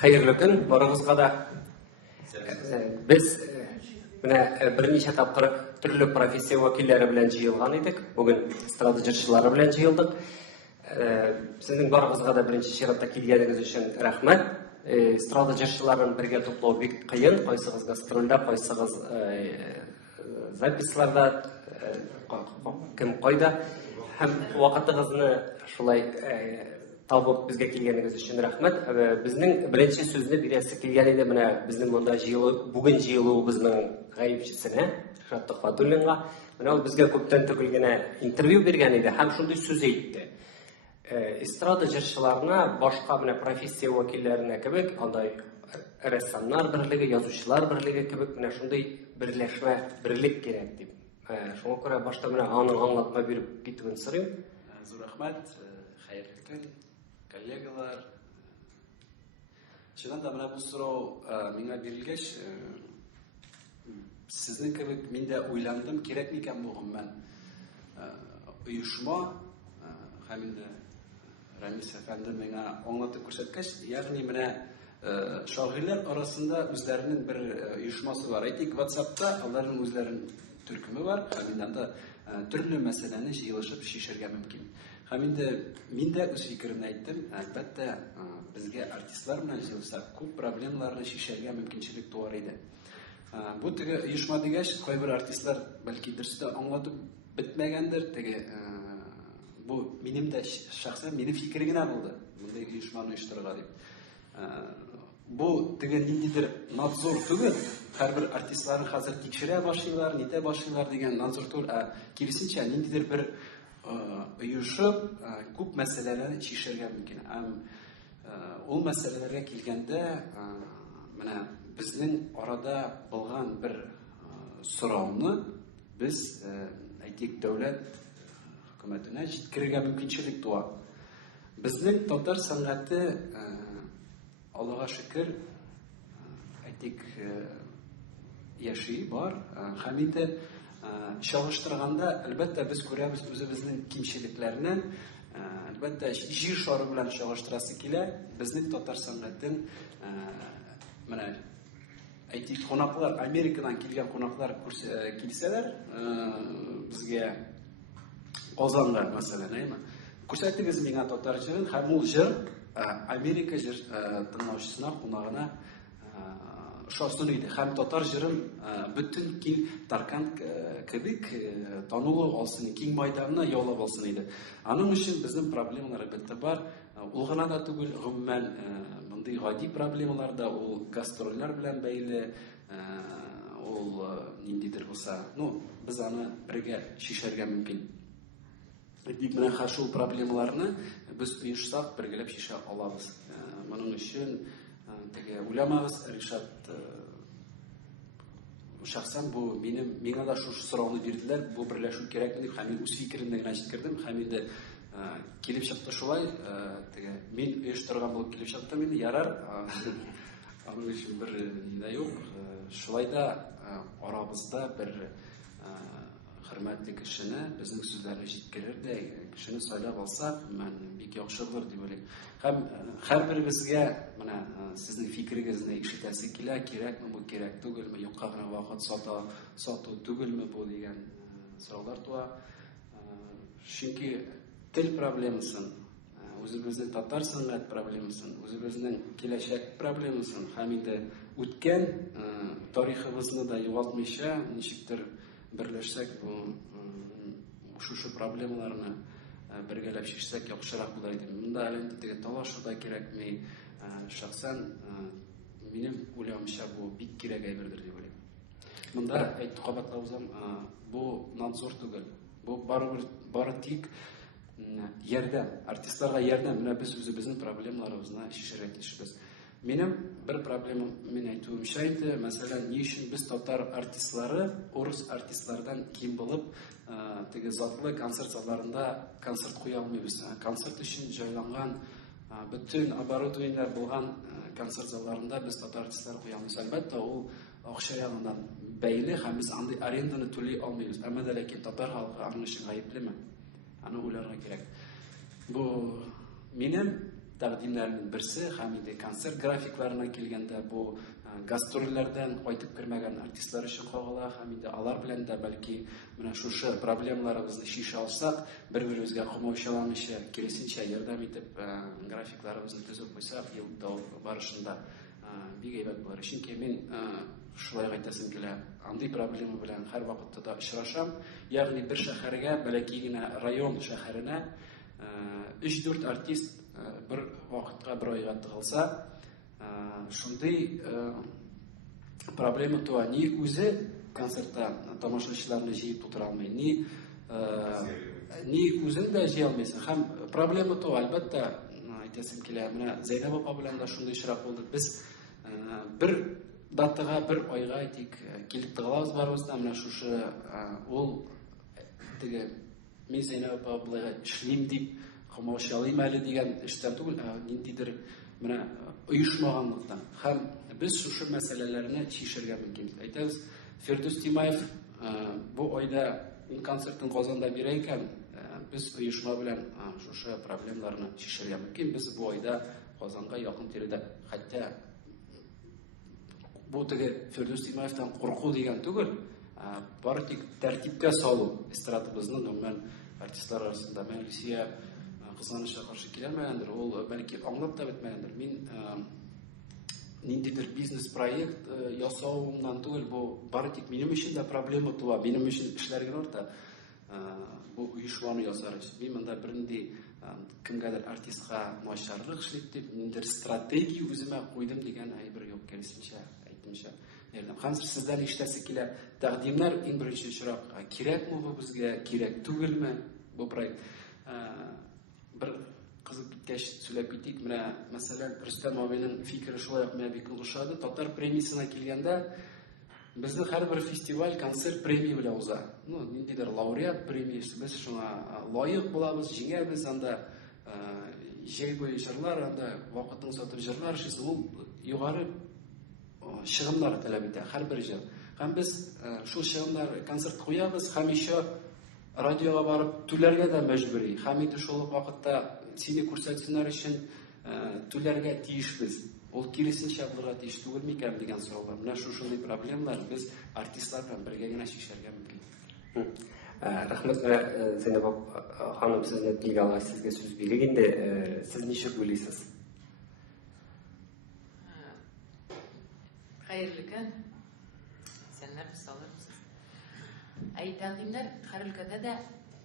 Hayırlı gün, barımızga da biz birnişe tapqır türlü professiya vakilleri bilen jıyılgan edik. Bugün estrada jırçılары bilen jıyıldık. Sizin barımızga da birinci şiratda kelgeniňiz üçün rahmet. Estrada jırçılaryny birge toplоо bek kıyın. Qaysıгыз gastrolda, qaysıгыз записларда, kim qayda. Hem wagtyňyzni şulay Табып bizge kelgeniňiz üçün rahmet. Bizning birinchi so'zni beresi kelganida mana bizning bunda bugun jıyılığımızның gayipçisine Şatdıq Fatullinga mana ol bizge köpten tökülgene intervyu bergen edi. Hem şunday söz aytdi. Estrada jırçılaryna başka mana professiya vakillerine kebek anday ressamlar birligi, yazuvchilar birligi kebek mana şunday birleşme, birlik gerek dip. Şoňa görä başta mana anyň anlatma berip gitgin sırym. Zor rahmat, hayırlı gün. Kollegalar, şundan da bana bu soru bana verilgeç, sizin gibi ben de uylandım, gerek mi ki bu ben uyuşma, hem de Ramis Efendi bana anlatıp göstergeç, yani bana şairler arasında özlerinin bir uyuşması var. Aytik WhatsApp'ta onların özlerinin türkümü var, hem de türlü meselelerini yığılışıp şişirgen mümkün. Мен de öz fikrimni aytdim. Albatta bizga artistlar bilan ishlaysak, ko'p problemlarni shishirga mumkinchilik tug'ar edi. Bu tege uyushma degach, qo'y bir artistlar balki darsda anglatib bitmagandir. Bu menim de shaxsan mening fikrimgina bo'ldi. Bunday uyushmani uyushtirishga deb. Bu tege nindidir nadzor tugul. Har bir artistlarni hozir tekshira boshlaylar, neta boshlaylar degan nadzor tur. Kirisincha nindidir bir uyushib ko'p masalalarni chishirga mumkin. O masalalarga kelganda mana bizning orada bo'lgan bir so'rovni biz aytdik davlat hukumatine yetkazishga mumkinchilik tug'adi. Bizning tatar san'ati Allohga shukr aytdik yashiy bor. Hamida Çalıştırganda elbette biz görüyoruz özümüzün kimçiliklerini, elbette jir şarı bilen çalıştırası kile bizning tatar sanatın mana aytik konaklar Amerikadan kelgan konaklar kelseler bizge Qozonga masalan ayma ko'rsatdingiz menga tatar jirin ham u jir Amerika jir tinglovchisina qonog'ina Şahsın idi. Hem tatar jirin bütün keng tarkan kebek tanılı olsun, keng maydanına yollab olsun idi. Anın için bizim problemalar elbette var. Ulgana da tugul, gümmen bunday gadi problemalar da o gastroller bilen beyli ol nindidir olsa. Biz anı birge şişerge mümkün. Dik bilen haşul problemalarını biz uyuşsak birgelep şişe alabız. Bunun için Ulamağız Rişat şahsen bu bana da şu sorunu verdiler. Bu birleşik gerek mi? Hamid öz fikrimden geçirdim. Hamid de kelip çıktı şolay. Men uyuşturgan bulup kelip çıktı. Men yarar. Onun için bir ne yok. Şolay da aramızda bir hürmetli kişini bizning sözlerine жеткерер de kişini söylep alsak men bek yaxshi olur deb o'ylayman. Har birimizga mana sizning fikringizni eshitasi kerakmi, bu kerak tugilmi, yo'qqa vaqt sotuv tugilmi bu degan savollar tug'adi. Chunki til problemasin, o'zimizning tatar san'at problemasin, o'zimizning kelajak problemasin, hamda o'tgan tariximizni da yo'qotmaycha nechikdir birleşsek bu şu problemlarını birgelep şişsek yaxshiroq bo'lardi. Bunda alimdagi talashda kerakmi? Şahsen benim o'ylamimcha bu bek kerak ayberdir deb o'ylayman. Bunda aytib qabatlawsam bu nadzor tugul. Bu bari tik yordam, artistlarga yordam. Mana biz o'zimizning problemlarimizni shishiraytishimiz. Benim bir problemim men aytuvimcha edi, masalan, niçin biz tatar artistlari Orus artistlardan kim bo'lib, tege zatlı konsert zallarında konsert qo'ya olmaymiz. Konsert için joylangan bütün оборудованиелер bo'lgan konsert zallarında biz tatar artistlar qo'ya olmaymiz. Albatta u ақша ягынан бәйле һәм biz андый аренданы түлей алмыйбыз. Әмма дә ләкин татар халкы аның өчен гаеплеме? Аны уйларга кирәк. Bu benim тәкъдимнәрнең берсе һәм инде концерт графикларына килгәндә бу гастрольләрдән кайтып кермәгән артистлар өчен кагыла һәм инде алар белән дә бәлки менә шушы проблемаларыбызны шиша алсак, бер-беребезгә комаучаламыйча, киресенчә ярдәм итеп графикларыбызны төзеп куйсак, ел барышында бик әйбәт булыр. Чөнки мин шулай әйтәсем килә, андый проблема белән һәр вакытта да очрашам. Ягъни бер шәһәргә, бәлки генә район шәһәренә 3-4 артист бер вакытка бер айга тыгылса, шундый проблема туа. Ни үзе концертта тамашачыларны җыеп тутыра алмый, ни үзең дә җыя алмыйсың. Һәм проблема туа, әлбәттә, әйтәсем килә, менә Зәйнәп апа белән дә шундый очрак булды. Без бер датага, бер айга әйтик, килеп тыгылабыз барыбыз да, менә шушы ул теге мин Зәйнәп апа булайга эшлим дип комаучалыйм әле дигән эштән түгел, ниндидер менә оешмаганлыктан. Һәм без шушы мәсьәләләрне чишергә мөмкин. Әйтәбез, Фирдус Тимаев бу айда концертын Казанда бирә икән, без оешма белән шушы проблемаларны чишергә мөмкин. Без бу айда Казанга якын тирәдә, хәтта бу теге Фирдус Тимаевтан курку дигән түгел, бары тик тәртипкә салу эстрадыбызны гомумән артистлар арасында Мәлисия кызганычка каршы килмәгәндер, ул бәлки аңлап та бетмәгәндер. Мин ниндидер бизнес проект ясауымнан түгел, бу бары тик минем өчен дә проблема туа, минем өчен эшләргә орта. Бу оешманы ясар өчен. Мин монда бернинди кемгәдер артистка начарлык эшлик дип, ниндидер стратегия үземә куйдым дигән әйбер юк, киресенчә әйтмичә. Хәзер сездән ишетәсе килә, тәкъдимнәр иң беренче очрак, кирәкме бу безгә, кирәк түгелме бу проект? Бер кызык киткәч сөйләп китик. Менә мәсәлән, Рөстәм абыйның фикере шулай ук миңа бик ошады. Татар премиясына килгәндә, безнең һәрбер фестиваль концерт премия белән уза. Ниндидер лауреат премиясе, без шуңа лаек булабыз, җиңәбез анда, җәй буе җырлар, анда вакытын сатып җырлар өчен ул югары чыгымнар таләп итә һәрбер җыр. Һәм без шул чыгымнар концерт куябыз, һәм ещё радиога барып түләргә дә мәҗбүри. Һәм инде шул вакытта сине күрсәтсеннәр өчен түләргә тиешбез. Ул киресенчә булырга тиеш түгел микән дигән сораулар. Менә шушындый проблемалар без артистлар белән бергә генә чишәргә мөмкин. Рәхмәт, Зәйнәп ханым, сезне телгә алга сезгә сүз бирик инде. Сез ничек уйлыйсыз? Хәерле көн. Сәннәр салырсыз. Тәкъдимнәр һәр өлкәдә дә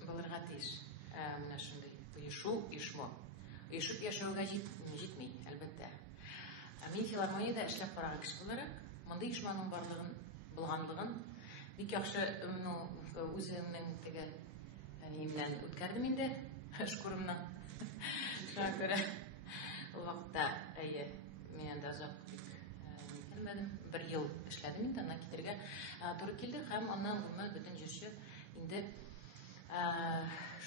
булырга тиеш. Менә шундый оешма. Оешып яшәүгә җитми, әлбәттә. Мин филармониядә эшләп барган кеше буларак, мондый оешманың барлыгын, булганлыгын бик яхшы үземнең теге имнән үткәрдем инде, шкурымнан. Шуңа күрә ул вакытта мен анда озак килмәдем, бер ел эшләдем инде, аннан китәргә туры килде һәм аннан гомумән бөтен җырчы инде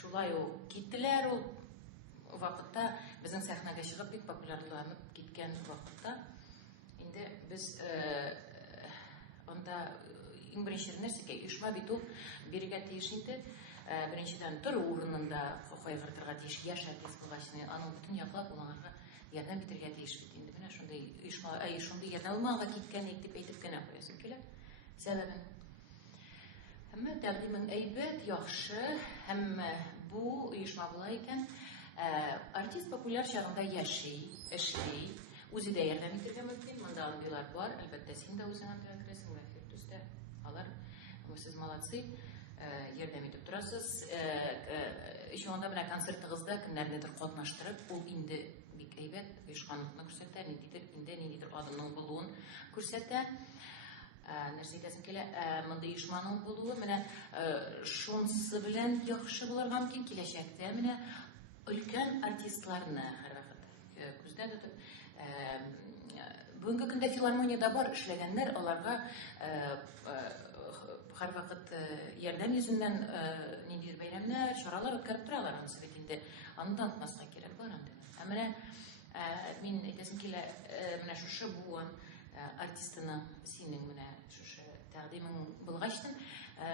шулай ук киттеләр. Ул вакытта безнең сәхнәгә чыгып бик популярланып киткән вакытта инде без анда иң беренче нәрсәгә оешма бит ул бирергә тиеш инде. Беренчедән тору урынында кайгыртырга тиеш, яшь артист булгач, аның бөтен яклап уларга ярдәм итәргә тиеш бит инде. Менә шундый оешма, шундый ярдәм алмага киткән дип әйтеп кенә куясым килә. Сәбәбен һәм тәкъдимен әйбәт, яхшы, һәм бу оешма була икән, артист популяр чагында яши, эшли, үзе дә ярдәм итәргә мөмкин. Монда андыйлар бар, әлбәттә син дә үзең анда керәсең, вә Фирдус дә, алар, сез молодцы, ярдәм итеп торасыз. Ещё анда белән концертыгызда кемнәрнедер катнаштырып, ул инде бик әйбәт оешканлыкны күрсәтә, ниндидер адымның булуын күрсәтә. Нәрсә әйтәсем килә, мондый оешманың булуы менә шунысы белән яхшы булырга мөмкин киләчәктә. Менә өлкән артистларны һәрвакыт күздә тотып, бүгенге көндә филармониядә бар эшләгәннәр, аларга һәрвакыт ярдәм йөзеннән ниндидер бәйрәмнәр, чаралар үткәреп торалар. Анысы бит инде аны танытмаска кирәк бар анда. Менә мин әйтәсем килә, менә шушы буын артистының синең менә шушы тәкъдимең булгачтын,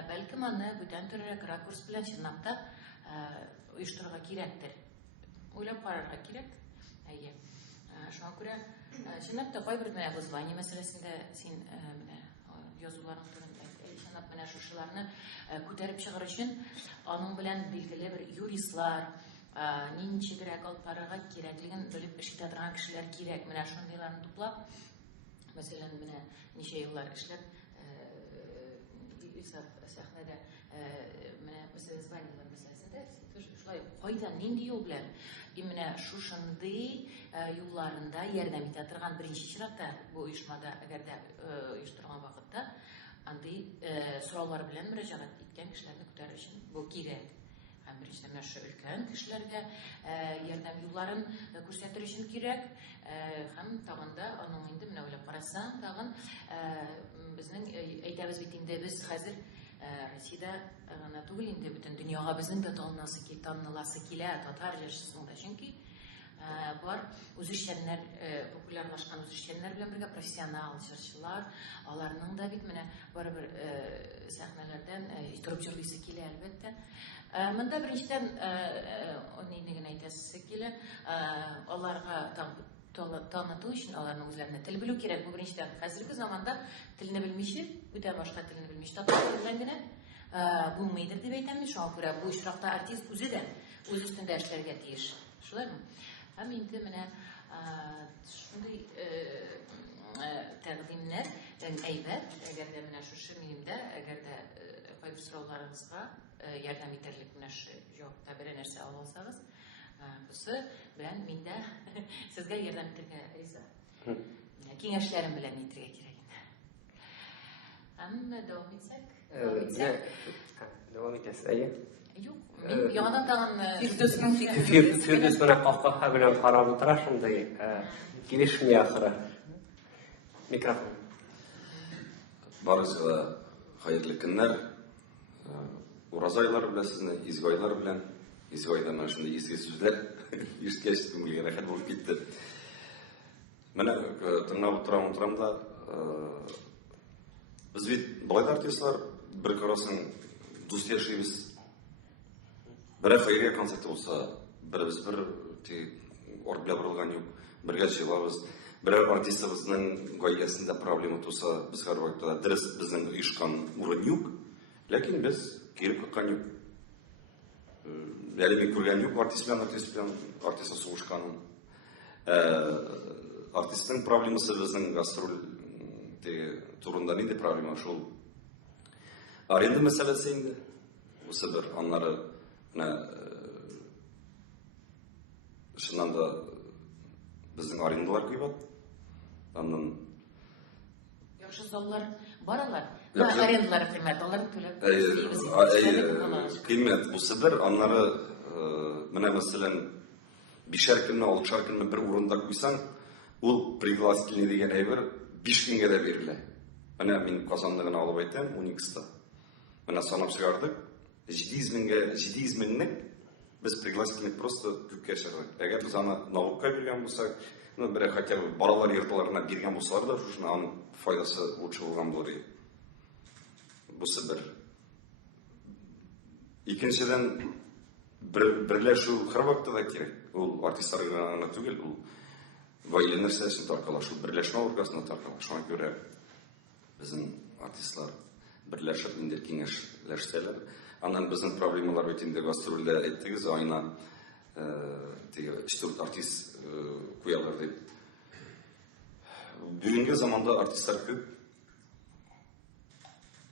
бәлкем аны бүтән төрерәк ракурс белән чынлап та оештырырга кирәктер. Уйлап карарга кирәк. Әйе. Шуңа күрә чынлап та кайбер менә образование мәсьәләсендә син менә язуларың турында чынлап менә шушыларны күтәреп чыгар өчен аның белән билгеле бер юристлар ничегрәк алып барырга кирәклеген белеп эш итә торган кешеләр кирәк. Менә шундыйларны туплап, мәсәлән, менә ничә еллар эшләп сәхнәдә менә званиялар мәсьәләсендә шулай кайдан нинди юл белән менә шушындый юлларында ярдәм итә торган беренче чиратта бу оешмада әгәр дә оештырган вакытта андый сораулар белән мөрәҗәгать иткән кешеләрне күтәрү өчен бу кирәк. Һәм беренчедән менә шу өлкән кешеләргә ярдәм юлларын күрсәтер өчен кирәк. Һәм тагын да аның инде менә уйлап карасаң, тагын безнең әйтәбез бит инде без хәзер Россиядә гына түгел инде бөтен дөньяга безнең дә таныласы килә татар җырчысында, чөнки бар үзешчәннәр, популярлашкан үзешчәннәр белән бергә профессионал җырчылар, аларның да бит менә барыбер сәхнәләрдән торып җырлыйсы килә әлбәттә. Монда беренчедән нинди генә әйтәсе килә, аларга таныту өчен аларның үзләренә тел белү кирәк. Бу беренчедән хәзерге заманда телне белмичә, бүтән башка телне белмичә татар белән генә булмыйдыр дип әйтәм мин. Шуңа күрә бу очракта артист үзе дә үз өстендә эшләргә тиеш. Шулаймы? Һәм инде менә шундый тәкъдимнәр әйбәт, әгәр дә менә шушы минемдә, әгәр дә кайбер сорауларыгызга ярдәм итәрлек менә шу җавапта бер нәрсә ала алсагыз, бусы белән мин дә сезгә ярдәм итәргә риза. Киңәшләрем белән итәргә кирәк инде. Һәм дәвам итсәк? Дәвам итәсез, әйе? Юк, мин яңадан тагын Фирдус менә кахкаха белән карап утыра шундый килешми ахыры. Микрофон. Барыгызга хәерле көннәр. Уразайлар беләсезме, изгайлар белән. Изгайда менә шундый изге сүзләр ишеткәч күңелгә рәхәт булып китте. Менә тыңлап утырам да без бит былай да артистлар бер карасың дус яшибез. Бер хәйрия концерты булса, беребез бер орбля бурылган юк, бергә җыйлабыз. Берәр артистыбызның гаиләсендә проблема туса, без һәр вакытта дөрес безнең оешкан урын юк, ләкин без киреп кайткан юк. Әле мин күргән юк артист артистка сугышкан. Артистның проблемасы безнең гастроль турында нинди проблема шул. Аренда мәсьәләсе инде. Бусы бер аннары шуннан да безнең арендалар кыйбат. Аннан яхшы заллар баралар. Арендалар кыйммәт, алар түләп. Кыйммәт бусы бер, аннары менә мәсәлән 5 көнне, 6 көнне бер урында куйсаң, ул пригласительный дигән әйбер 5 көнгә дә бирелә. Менә мин Казанны гына алып әйтәм, 12-та. Менә санап чыгардык. 700 меңнек без пригласительный просто күпкә чыгардык. Әгәр без аны налогка биргән булсак, бер хотя бы балалар йортларына биргән булсалар да, шуның аның файдасы лучше булган булыр. Бусы бер. Икенчедән берләшү һәр вакытта да кирәк. Ул артистларга гына түгел, ул гаилә нәрсәсен таркалашу, берләшмә ургасына таркалашу. Шуңа күрә безнең артистлар берләшеп инде киңәшләшсәләр, аннан безнең проблемалар бит инде гастрольдә әйттегез, айна 4 артист куялар дип. Бүгенге заманда артистлар күп.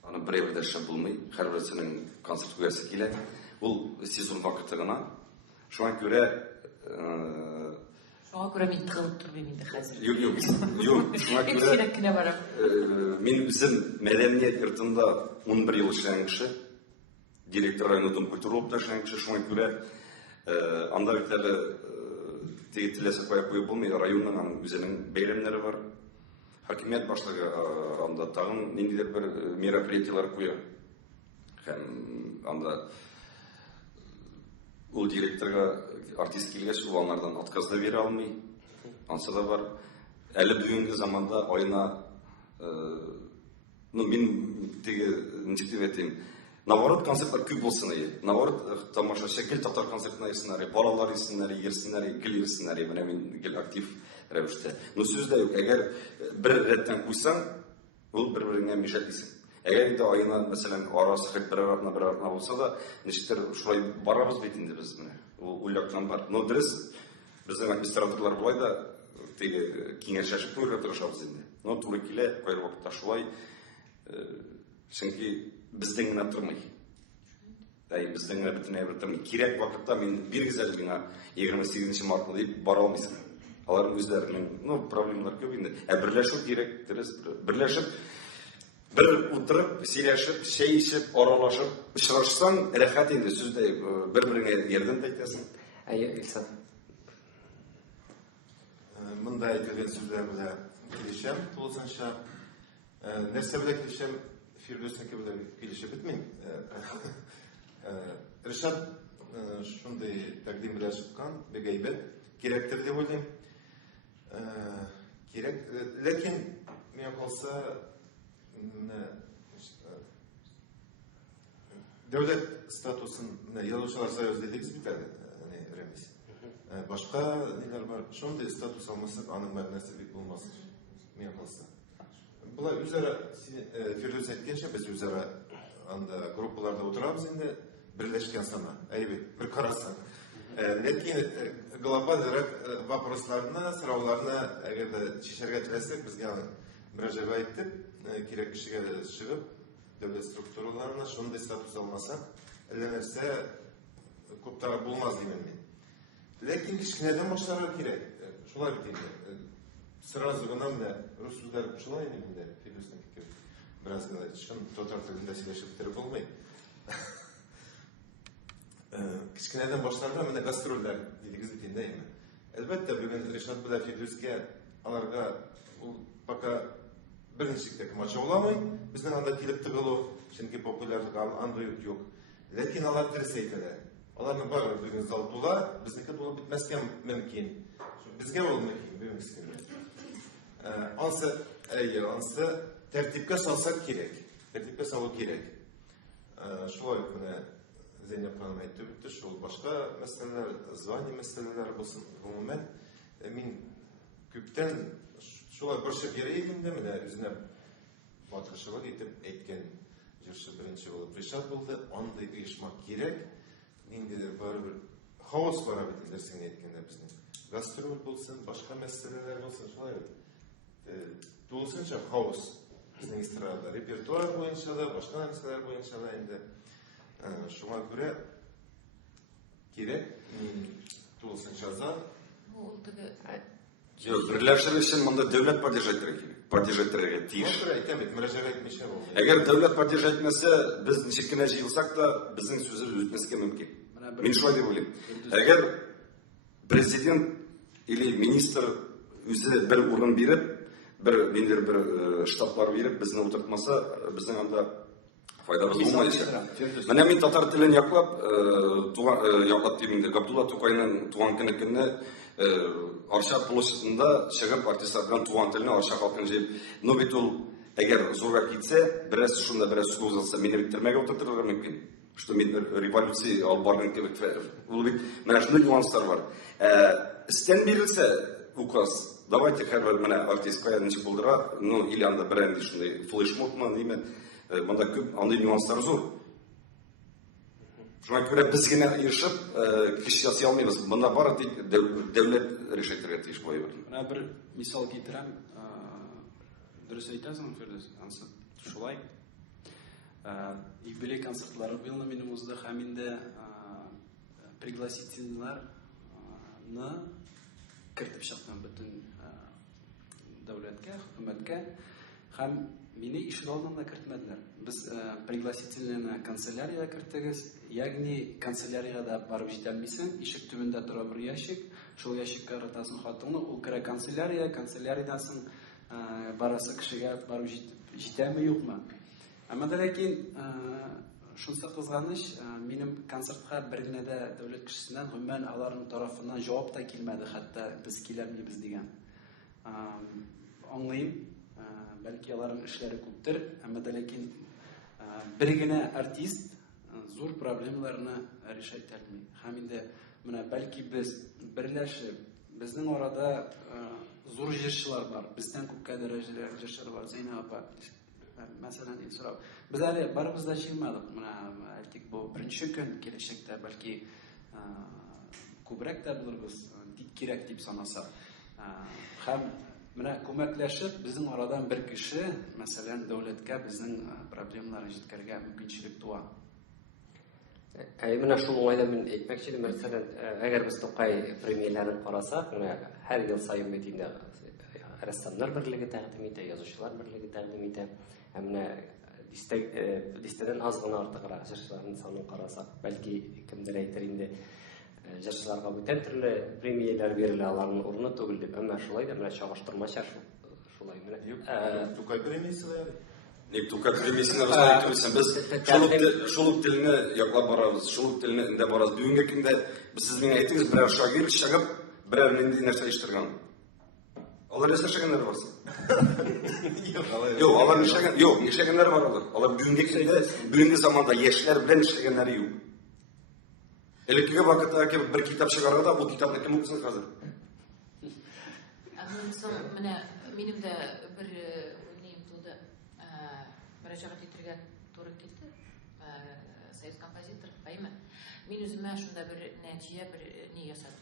Аны бер дә шәп булмый, һәрберсенең концерт куясы килә. Ул сезон вакыты гына. Шуңа күрә мин тыгылып тормыйм инде хәзер. Юк, шуңа күрә мин үзем мәдәният йортында 11 ел эшләгән кеше, директор районының культура булып эшләгән кеше, шуңа күрә анда бит әле теләсә куя булмый, районның үзенең бәйрәмнәре бар. Хакимият башлыгы анда тагын ниндидер бер мероприятиелар куя. Һәм анда ул директорга артист килгәч, ул анардан отказ да бирә алмый. Ансы да бар. Әле бүгенге заманда айына мин ничек дип әйтим, Наоборот, концертлар көп болсын ие. Наоборот, тамаша шекел татар концертына ерсінәрі, балалар ерсінәрі, гел ерсінәрі, менә мен гел актив рәвештә. Но сүз дә юк, әгәр бір рәттән куйсаң, ул бер-береңә мишәт исең. Әгәр инде айына, мәсәлән, арасы хәт бер аратна булса да, ничектер шулай барабыз бит инде без менә. Ул уйлаклан бар. Но дөрес, безнең администраторлар булай да теге киңәшәшеп күрергә тырышабыз инде. Но туры килә, кайбер вакытта шулай, чөнки бездән генә тормый. Бездән генә бөтенләй бер тормый. Кирәк вакытта мин бирегез әле миңа 28 мартта дип бара алмыйсың. Аларның үзләренең, проблемалар күп инде. Берләшеп кирәк, дөрес, берләшеп бер утырып, сөйләшеп, чәй эчеп, аралашып, очрашсаң, рәхәт инде сүздә бер-береңә ярдәм итәсең. Илсам. Монда әйтелгән сүзләр белән килешәм, тулысынча. Нәрсә белән килешәм? Фирдәүснеке белән килешеп бетмим. Ришат шундый тәкъдим белән чыккан, бик әйбәт, кирәктер дип уйлыйм. Кирәк, ләкин миңа калса дәүләт статусын Язучылар союзы дидегез бит әле, Рәмис. Башка ниләр бар? Шундый статус алмаса, аның мәгънәсе бик булмас. Миңа калса. Булай үзара Фирдәүс әйткәнчә, без үзара анда группаларда утырабыз инде, берләшкән сана. Әйбәт, бер карасаң. Ләкин глобаль вопросларны, сорауларны әгәр дә чишәргә теләсәк, безгә мөрәҗәгать итеп, кирәк кешегә чыгып, дәүләт структураларына шундый статус алмасак, әллә нәрсә күптәр булмас димәм мин. Ләкин кичкенәдән башларга кирәк. Шулай бит инде. Сразу гына менә рус сүзләр шулай инде, Фирдәүснеке. Бераз гына чын татар телендә сөйләшеп торып булмый. Кичкенәдән башларга менә гастрольләр дидегез бит инде. Әлбәттә, бүген Ришат белән Фирдәүскә аларга ул пока берничек тә матч уламый. Безнең анда килеп тыгылу, чөнки популярлык анда юк. Ләкин алар дөрес әйтәләр. Аларның бары бүген зал тула, безнеке булып бетмәскә мөмкин. Безгә ул мөмкин, бүгенге ансы тәртипкә салсак кирәк. Тәртипкә салу кирәк. Шулай менә Зәйнәп ханым әйтте бит, шул башка мәсьәләләр, звание мәсьәләләре булсын, гомумән мин күптән шулай борчып йөрим инде, менә үзенә батырчылык итеп әйткән җырчы беренче булып Ришат булды, андый оешма кирәк. Ниндидер барыбер хаос бара бит инде син әйткәндә безнең. Гастроль булсын, башка мәсьәләләр булсын, шулай бит. Тулысынча хаос. Безнең эстрадада репертуар буенча да, башка нәрсәләр буенча да инде. Шуңа күрә кирәк тулысынча за. Берләшер өчен монда дәүләт поддержать тиеш. Әгәр дәүләт поддержать итмәсә, без ничек кенә җыелсак та, безнең сүзебез үтмәскә мөмкин. Мин шулай дип уйлыйм. Әгәр президент или министр үзе бер урын биреп, бер штаблар биреп, безне утыртмаса, безнең анда файдабыз булмаячак. Менә мин татар телен яклап дим инде. Габдулла Тукайның туган көне Арча площадында чыгып артистлар белән туган теленә Арча халкын җыеп, но бит ул әгәр зурга китсә, бераз шунда бераз сүзләсә, мине бит төрмәгә утыртырга мөмкин. Что мин революция алып барган кебек. Ул бит менә шундый нюанслар бар. Истән бирелсә указ, давайте һәрбер менә артистка ничек булдыра, ну или анда бренди шундый флешмобмы, ниме, монда күп андый нюанслар зур. Шуңа күрә без генә ирешеп, кеше ясый алмыйбыз. Монда бары тик дәүләт решетерга тиеш булып. Менә бер мисал китерәм. Дөрес әйтәсең, Фирдәүс, ансы шулай. Юбилей концертлары булды минем узды һәм инде пригласительларны кертеп чыктым бөтен дәүләткә, хөкүмәткә һәм мине ишек алдына кертмәделәр. Без пригласительныйны канцелярияга кертегез, ягъни канцелярияда барып җитәлмисең, ишек төбендә тора бер ящик, шул ящикка ратасын хатыңны, ул керә канцеляриядән соң барасы кешегә барып җитәме юкмы? Әмма ләкин шунысы кызганыч, минем концертка бер генә дә дәүләт кешесеннән гомумән аларның тарафыннан җавап та килмәде, хәтта без киләмибез дигән. Аңлыйм, бәлки аларның эшләре күптер, әмма ләкин бер генә артист зур проблемаларны решать итә алмый. Һәм инде менә бәлки без берләшеп, безнең арада зур җырчылар бар, бездән күпкә дәрәҗәле җырчылар бар, Зәйнәп апа, мәсәлән, сорау. Без әле барыбыз да җыймадык. Менә әйтик, бу беренче көн, киләчәктә бәлки күбрәк тә булырбыз, кирәк дип санасак. Һәм менә күмәкләшеп, безнең арадан бер кеше, мәсәлән, дәүләткә безнең проблемаларны җиткәргә мөмкинчелек туа. Менә шул уңайда мин әйтмәкче идем, мәсәлән, әгәр без Тукай премияләрен карасак, менә һәр ел саен бит инде рәссамнар берлеге тәкъдим итә, язучылар берлеге тәкъдим итә. Менә дистәдән аз гына артыграк җырчыларның санын карасак, бәлки кемдер әйтер инде, җырчыларга бүтән төрле премияләр бирелә, аларның урыны түгел дип. Әмма шулай да менә чагыштырмача шулай менә. Тукай премиясе бар. Ник Тукай премиясенә разлайтып без шулык телне яклап барабыз, шулык телне индә барабыз. Бүгенге көндә без сез миңа әйтегез, берәр шагыйрь чыгып, берәр нинди нәрсә ишетергән. Алар яшәгәннәр барсы? Юк, алар яшәгән, юк, яшәгәннәр бар алар. Алар бүгенге көндә, бүгенге заманда яшьләр белән эшләгәннәре юк. Элеккеге вакытта бер китап чыгарга да, бу китапны кем укысын хәзер? Менә минем дә бер уйным туды. Мөрәҗәгать итәргә туры килде. Союз композитор Фаима. Мин үземә шунда бер нәтиҗә, бер ни ясадым.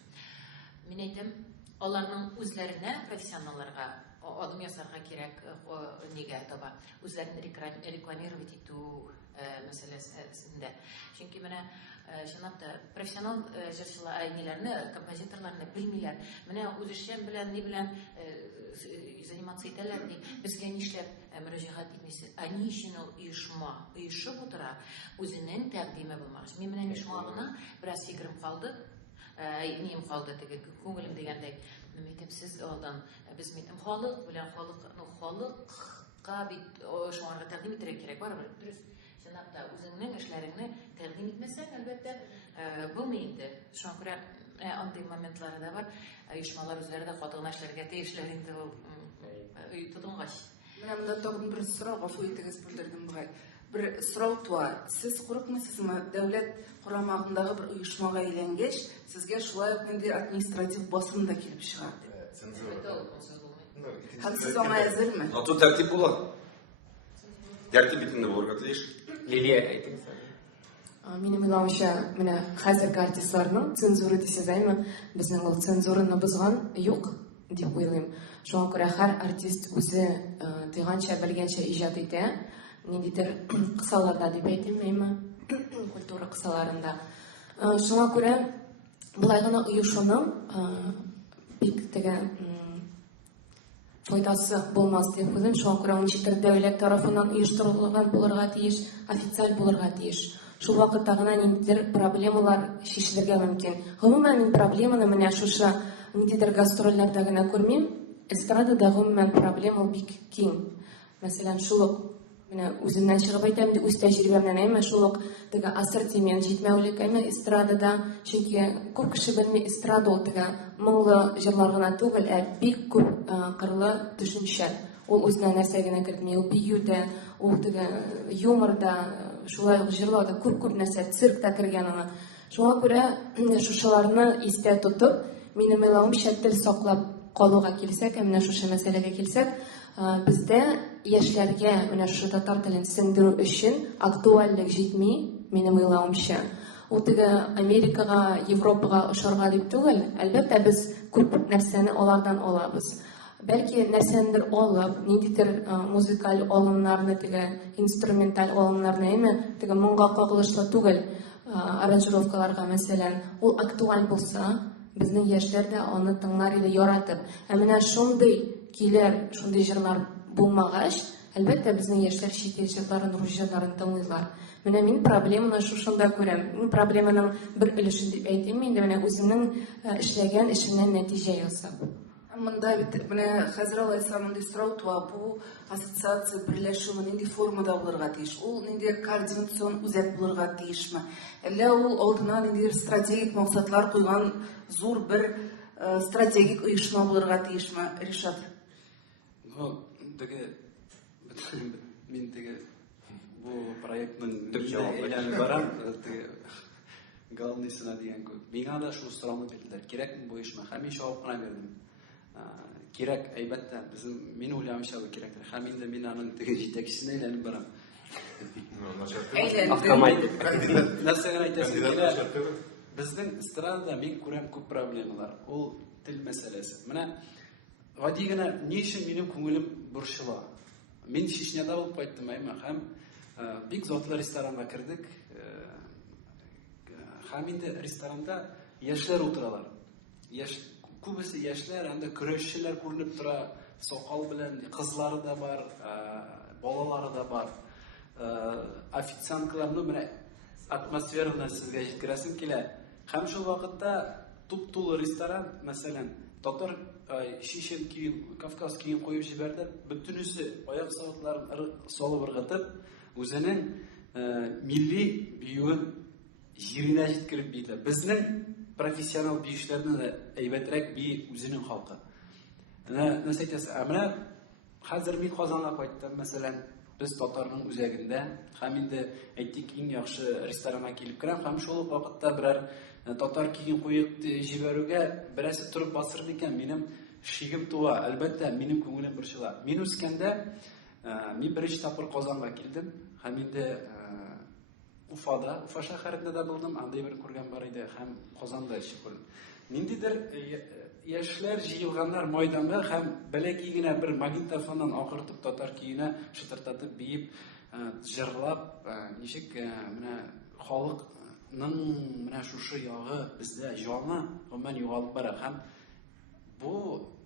Мин әйтәм, аларның үзләренә, профессионалларга адым ясарга кирәк, нигә таба, үзләрен рекламировать итү мәсьәләсендә. Чөнки менә чынлап та профессионал җырчылар әйниләрне, композиторларны белмиләр. Менә үз эшчән белән, ни белән заниматься итәләр, ди. Безгә нишләп мөрәҗәгать итмисез? Они өчен ул оешып утыра, үзенең тәкъдиме булмагач. Мин менә шуңа гына бераз фикерем калды. Нем калды теге күңелем дигәндәй. Мен әйтәм, сез алдан без мин халык белән халыкка бит шуңарга тәкъдим итәргә кирәк, барыбер. Дөрес. Чынлап та үзеңнең эшләреңне тәкъдим итмәсәң, әлбәттә, булмый инде. Шуңа күрә андый моментлары да бар. Оешмалар үзләре дә хатыгына эшләргә тиешләр инде ул тотынгач. Менә монда тагын бер сорау, гафу итегез, бүлдердем бугай. Бер сорау туа. Сез курыкмыйсызмы, дәүләт карамагындагы бер оешмага әйләнгәч, сезгә шулай ук нинди административ басым да килеп чыгар дип. Һәм сез аңа әзерме? Ату тәртип була. Тәртип битендә булырга тиеш. Лилия әйтегез. Минем уйлавымча, менә хәзерге артистларның цензура дисезме, безнең ул цензураны бозган юк дип уйлыйм. Шуңа күрә һәр артист үзе тыйганча, белгәнчә иҗат итә. Ниндидер кысаларда дип әйтелмәйме? Культура кысаларында. Шуңа күрә булай гына оешуның бик теге файдасы булмас дип уйлыйм. Шуңа күрә ничектер дәүләт тарафыннан оештырылган булырга тиеш, официаль булырга тиеш. Шул вакытта гына ниндидер проблемалар шешелергә мөмкин. Гомумән мин проблеманы менә шушы ниндидер гастрольләрдә генә күрмим. Эстрадада гомумән проблема бик киң. Мәсәлән, шул ук менә үземнән чыгып әйтәм, үз тәҗрибәмнән әйме, шул ук теге ассортимент җитмәүлек әйме эстрадада, чөнки күп кеше белми, эстрада ул теге моңлы җырлар гына түгел, бик күп кырлы төшенчә. Ул үзенә нәрсә генә кертми, ул биюдә, ул теге юморда, шулай ук җырлауда күп нәрсә, циркта кергән аңа. Шуңа күрә шушыларны истә тотып, минем уйлавымча, тел саклап калуга килсәк, менә шушы мәсьәләгә килсәк, бездә яшьләргә менә шушы татар телен сеңдерү өчен актуальлек җитми, минем уйлавымча. Ул теге Америкага, Европага ошарга дип түгел, әлбәттә без күп нәрсәне алардан алабыз. Бәлки нәрсәндер алып, ниндидер музыкаль алымнарны, теге инструменталь алымнарны әйме, теге моңга кагылышлы түгел аранжировкаларга мәсәлән, ул актуаль булса, безнең яшьләр дә аны тыңлар иде яратып. Менә шундый килер, шундый җырлар булмагач, әлбәттә безнең яшьләр чит ил җырларын, рус җырларын тыңлыйлар. Менә мин проблеманы шушында күрәм. Мин проблеманың бер өлешен дип әйтим инде, менә үземнең эшләгән эшемнән нәтиҗә ясап. Монда бит менә хәзер алайса мондый сорау туа, бу ассоциация берләшү нинди формада булырга тиеш? Ул нинди координацион үзәк булырга тиешме? Әллә ул алдына нинди стратегик максатлар куйган зур бер стратегик оешма булырга тиешме, Ришат? Теге мин теге бу проектның Төп жауабы. әйләнеп барам. Главныйсына дигән күп. Миңа да шул сорауны бирделәр. Кирәкме бу эшме? Һәм мин җавап кына бирдем. Кирәк, әлбәттә, безнең мин уйлавымча бу кирәктер. Һәм инде мин аның теге җитәкчесенә әйләнеп барам. Нәрсәгә әйтәсем килә? Безнең эстрадада мин күрәм күп проблемалар. Ул тел мәсьәләсе. Менә гади генә ни өчен минем күңелем борчыла? Мин Чечняда булып кайттым, һәм бик затлы ресторанга кердек. Һәм инде ресторанда яшьләр утыралар. Күбесе яшьләр, анда көрәшчеләр күренеп тора, сакал белән, кызлары да бар, балалары да бар. Официанткаларны менә атмосфераны сезгә җиткерәсем килә. Һәм шул вакытта туп-тулы ресторан, мәсәлән, татар шишен кием, кавказ кием куеп җибәрде. Бөтенесе аяк савытларын салып ыргытып, үзенең милли биюен җиренә җиткереп бирде. Безнең профессионал биючеләрне дә әйбәтрәк би үзенең халкы. Нәрсә әйтәсез? Менә хәзер мин Казанга кайттым, мәсәлән, без татарның үзәгендә, һәм инде әйтик иң яхшы ресторанга килеп керәм, һәм шул вакытта берәр татар кием куеп җибәрүгә берәсе турып басыр икән, минем шигем туа, әлбәттә, минем күңелем борчыла. Мин үскәндә, мин беренче тапкыр Казанга килдем, һәм инде Уфада, Уфа шәһәрендә дә булдым, анда бер күргән бар иде, һәм Казанда күрдем. Ниндидер яшьләр җыелганнар мәйданга һәм бәләки генә бер магнитофоннан акыртып татар киенә шытыртатып биеп, җырлап, ничек менә халыкның менә шушы ягы бездә җаны гомумән югалып бара. Һәм бу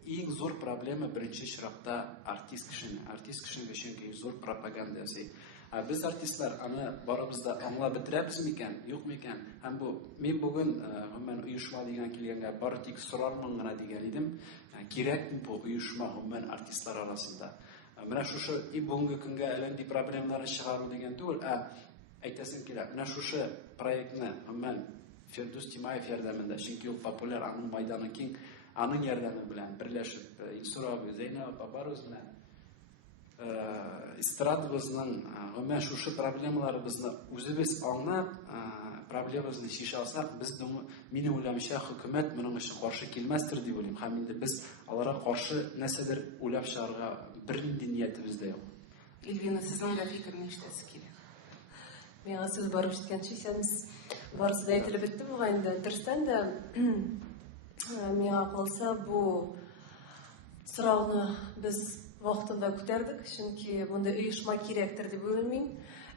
иң зур проблема беренче чиратта артист кешенең өчен зур пропаганда ясый. Без артистлар аны барыбыз да аңлап бетерәбез микән, юкмы икән? Һәм бу мин бүген гомумән оешма дигән килгәнгә бары тик сорармын гына дигән идем. Кирәкме бу оешма гомумән артистлар арасында? Менә шушы бүгенге көнгә әлендә проблемаларын чыгару дигән түгел, әйтәсем килә. Менә шушы проектны гомумән Фирдус Тимаев ярдәмендә, чөнки ул популяр, аның мәйданы киң, аның ярдәме белән берләшеп, Инсура Зәйнәп Бабарыз белән эстрадабызның гомумән шушы проблемаларыбызны үзебез аңлап, проблемабызны чишә алсак, без минем уйлавымча хөкүмәт моның өчен каршы килмәстер дип уйлыйм. Һәм инде без аларга каршы нәрсәдер уйлап чыгарга бернинди ниятебез дә юк. Эльвина, сезнең дә фикерне ишетәсе килә. Миңа сүз барып җиткәнче исәнез барысы да әйтелеп бетте буга инде. Дөрестән дә миңа калса бу сорауны без вакытында күтәрдек, чөнки монда оешма кирәктер дип уйлыйм.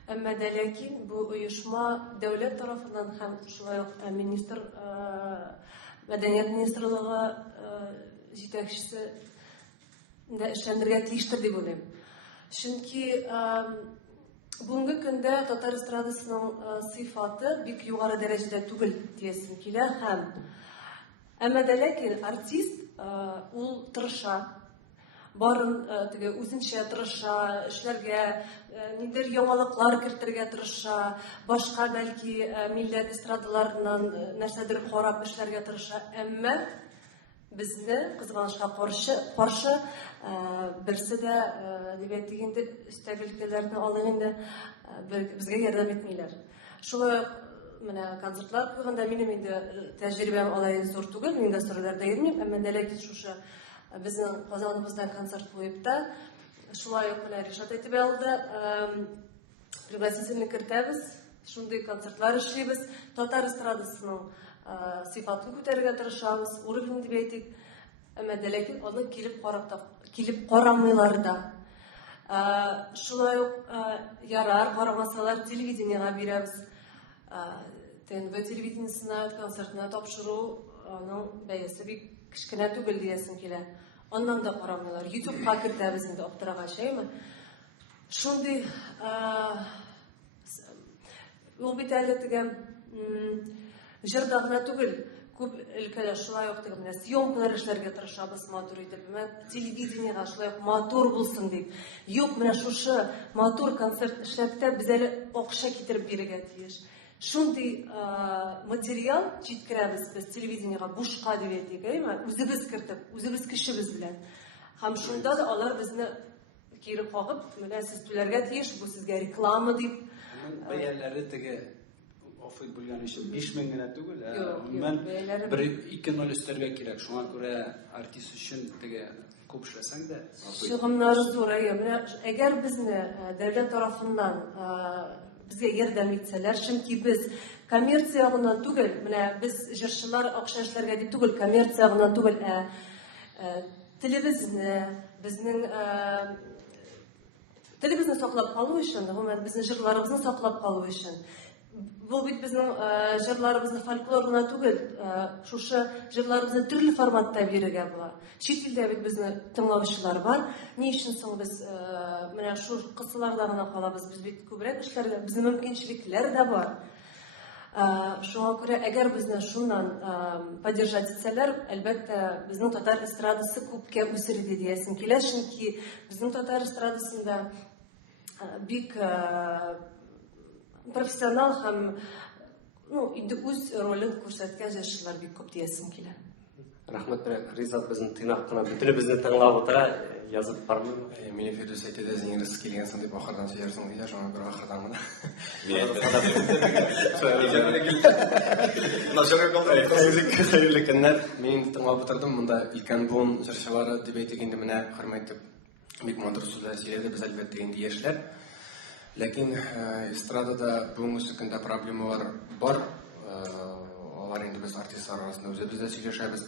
Әмма дә ләкин бу оешма дәүләт тарафыннан һәм шулай ук министр мәдәният министрлыгы җитәкчесе дә эшләнергә тиештер дип уйлыйм. Чөнки бүгенге көндә татар эстрадасының сыйфаты бик югары дәрәҗәдә түгел диясем килә һәм әмма дә ләкин артист ул тырыша, барын теге үзенчә тырыша, эшләргә, ниндидер яңалыклар кертергә тырыша, башка бәлки милләт эстрадаларыннан нәрсәдер карап эшләргә тырыша, әмма безне кызганычка каршы берсе дә дип әйтгәндә стабильлектәләрне алып инде безгә ярдәм итмиләр. Шулай менә концертлар куйганда минем инде тәҗрибәм алай зур түгел, мин гастрольләрдә йөрмим, әмма дә ләкин шушы безнең Казаныбызда концерт куеп та, шулай ук менә Ришат әйтеп алды, пригласительне кертәбез, шундый концертлар эшлибез, татар эстрадасының сыйфатын күтәрергә тырышабыз, уровень дип әйтик, әмма дә ләкин аны килеп карамыйлар да. Шулай ук ярар, карамасалар телевидениега бирәбез. ТНВ телевидениесына концертына тапшыру аның бәясе бик кечкенә түгел диясем килә. Аннан да карамыйлар. YouTube'га кертәбез инде аптырагач, әйме? Шундый ул бит әле тегән җырда гына түгел, күп өлкәләр шулай ук тегән съемкалар эшләргә тырышабыз матур итеп. Телевидениега шулай ук матур булсын дип. Юк, менә шушы матур концерт эшләптә без әле акча китереп бирергә тиеш. Шундый материал җиткерәбез без телевидениега бушка дип әйтик, әйме? Үзебез кертеп, үзебез кешебез белән. Һәм шунда да алар безне кире кагып, менә сез түләргә тиеш, бу сезгә реклама дип. Бәяләре теге оффит булган өчен 5000 генә түгел, Юк, мен бәяләре 1-2-0 өстәргә кирәк. Шуңа күрә артист өчен теге күп эшләсәң дә чыгымнары зурая. Менә әгәр безне дәүләт тарафыннан безгә ярдәм итсәләр, чөнки без коммерция ягыннан түгел, менә без җырчылар акча эшләргә дип түгел, коммерция ягыннан түгел, телебезне саклап калу өчен, гомумән безнең җырларыбызны саклап калу өчен. Бу бит безнең җырларыбызны фольклор гына түгел, шушы җырларыбызны төрле форматта бирергә була. Чит илдә бит безнең тыңлаучылар бар. Ни өчен соң без менә шу кысаларда гына калабыз? Без бит күбрәк эшләргә, безнең мөмкинчелекләр дә бар. Шуңа күрә, әгәр безне шуннан поддержать итсәләр, әлбәттә, безнең татар эстрадасы күпкә үсерде диясем килә, чөнки безнең татар эстрадасында бик профессионал һәм инде үз ролен күрсәткән җырчылар бик күп диясем килә. Рәхмәт, Ризат безнең тыйнак кына бөтенебезне тыңлап утыра, язып бармы? Мине Фирдус әйтә, зиңгәр килгәнсең дип ахырдан сөйләрсең диде, шуңа күрә ахырдан гына. Хәерле көннәр. Мин тыңлап утырдым, монда икән буын җырчылары дип әйтгәндә менә хөрмәт итеп бик матур сүзләр сөйләде, без әлбәттә инде яшьләр. Ләкин эстрадада бүгенге көндә проблемалар бар. Алар инде без артистлар арасында үзебез дә сөйләшәбез.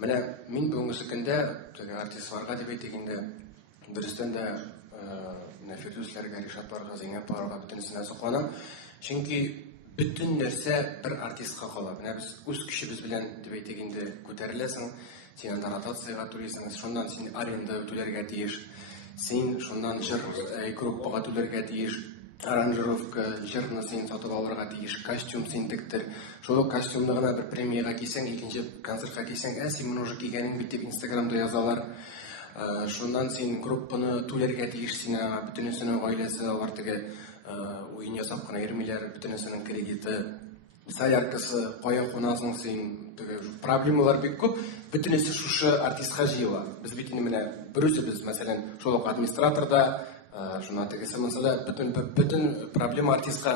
Менә мин бүгенге көндә теге артистларга дип әйтгәндә дөрестән дә менә Фирдусләргә, Ришатларга, Зәйнәпләргә бөтенесенә сокланам. Чөнки бөтен нәрсә бер артистка кала. Менә без үз көчебез белән дип әйтгәндә күтәреләсең, син анда ротациягә турыйсың, шуннан син аренда түләргә тиеш. Син шуннан җыр группага түләргә тиеш. Аранжировка, җырны син сатып алырга тиеш, костюм син тектер. Шул костюмны гына бер премиягә кисәң, икенче концертка кисәң, син моны уже кигәнең бит дип Инстаграмда язалар. Шуннан син группаны түләргә тиеш, син бөтенесенең гаиләсе, алар теге уен ясап кына йөрмиләр, бөтенесенең кредиты, саяркасы, кая кунасың син, теге проблемалар бик күп. Бөтенесе шушы артистка җыела. Без бит инде менә берүзебез, мәсәлән, шул ук администраторда шуна тегесе мәсәлә бөтен проблема артистка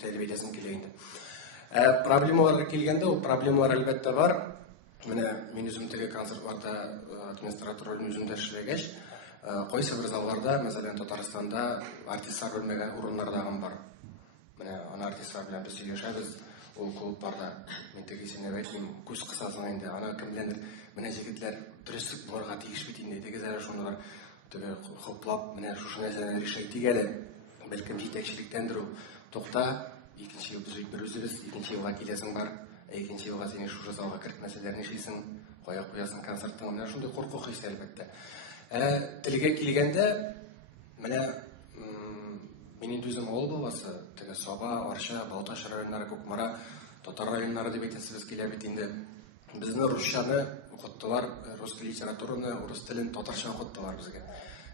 тәлбиятесен килә инде. Проблемаларга килгәндә, ул проблемалар әлбәттә бар. Менә мин үзем теге концертларда администратор ролен үземдә эшләгәч, кайсы бер залларда, мәсәлән, Татарстанда артистлар белмәгән урыннарда бар. Менә аны артистлар белән без сөйләшәбез, ул клубларда. Мин тегесенә әйтим, күз кысасың инде, аны кем беләндер, менә җегетләр дөрестлек булырга тиеш бит инде, тегезләр шундыйлар. Теге хоплап, менә шушы нәрсәне решать дигәле, бәлкем җитәкчелектәндер ул. Тукта, икенче ел без бер үзебез, икенче елга киләсең бар, икенче елга син шушы залга кертмәсәләр нишлисең, кая куясың концертны, менә шундый курку хис әлбәттә. Телгә килгәндә, менә мин инде үзем авыл баласы, теге Саба, Арча, Балташ районнары, Кукмара, татар районнары дип әйтәсез килә бит инде. Безне русчаны укыттылар, рус литератураны, урыс телен татарча укыттылар безгә.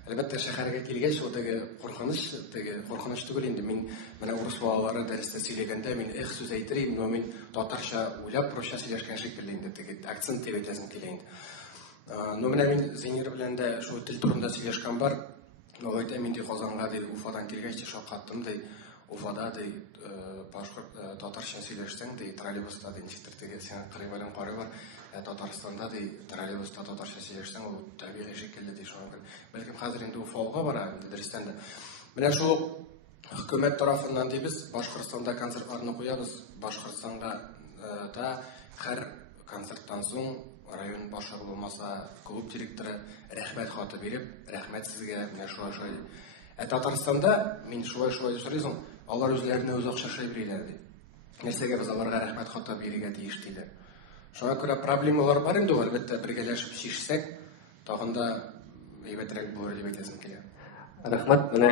Әлбәттә шәһәргә килгәч, ул теге куркыныч түгел инде. Мин менә урыс балалары дәрестә сөйләгәндә, мин сүз әйтер идем, но мин татарча уйлап, русча сөйләшкән шикелле инде, теге акцент дип әйтәсем килә инде. Но менә мин Зинер белән дә шул тел турында сөйләшкән бар. Ул әйтә, мин ди Казанга ди, Уфадан килгәч, шаккаттым ди, Уфада ди, башкорт татарча сөйләшсәң ди, троллейбуста ди, ничектер теге син кырыйбалан кары бар. Татарстанда ди, троллейбуста татарча сөйләшсәң, ул табигый шикелле ди, шуңа. Бәлкем хәзер инде Уфага бара, дөрестән дә. Менә шул хөкүмәт тарафыннан ди, без Башкортстанда концертларны куябыз. Башкортстанда да һәр концерттан соң район башы булмаса, клуб директоры рәхмәт хаты биреп, рәхмәт сезгә, менә шулай. Татарстанда мин шулай сорыйсың, алар үзләренә үз акча шәйләр ди. Нәрсәгә без аларга рәхмәт хаты бирергә тиеш диләр. Шуңа күрә проблемалар бар инде, әлбәттә бергәләшеп чишсәк, тагын да әйбәтрәк булыр дип әйтәсем килә. Рәхмәт, менә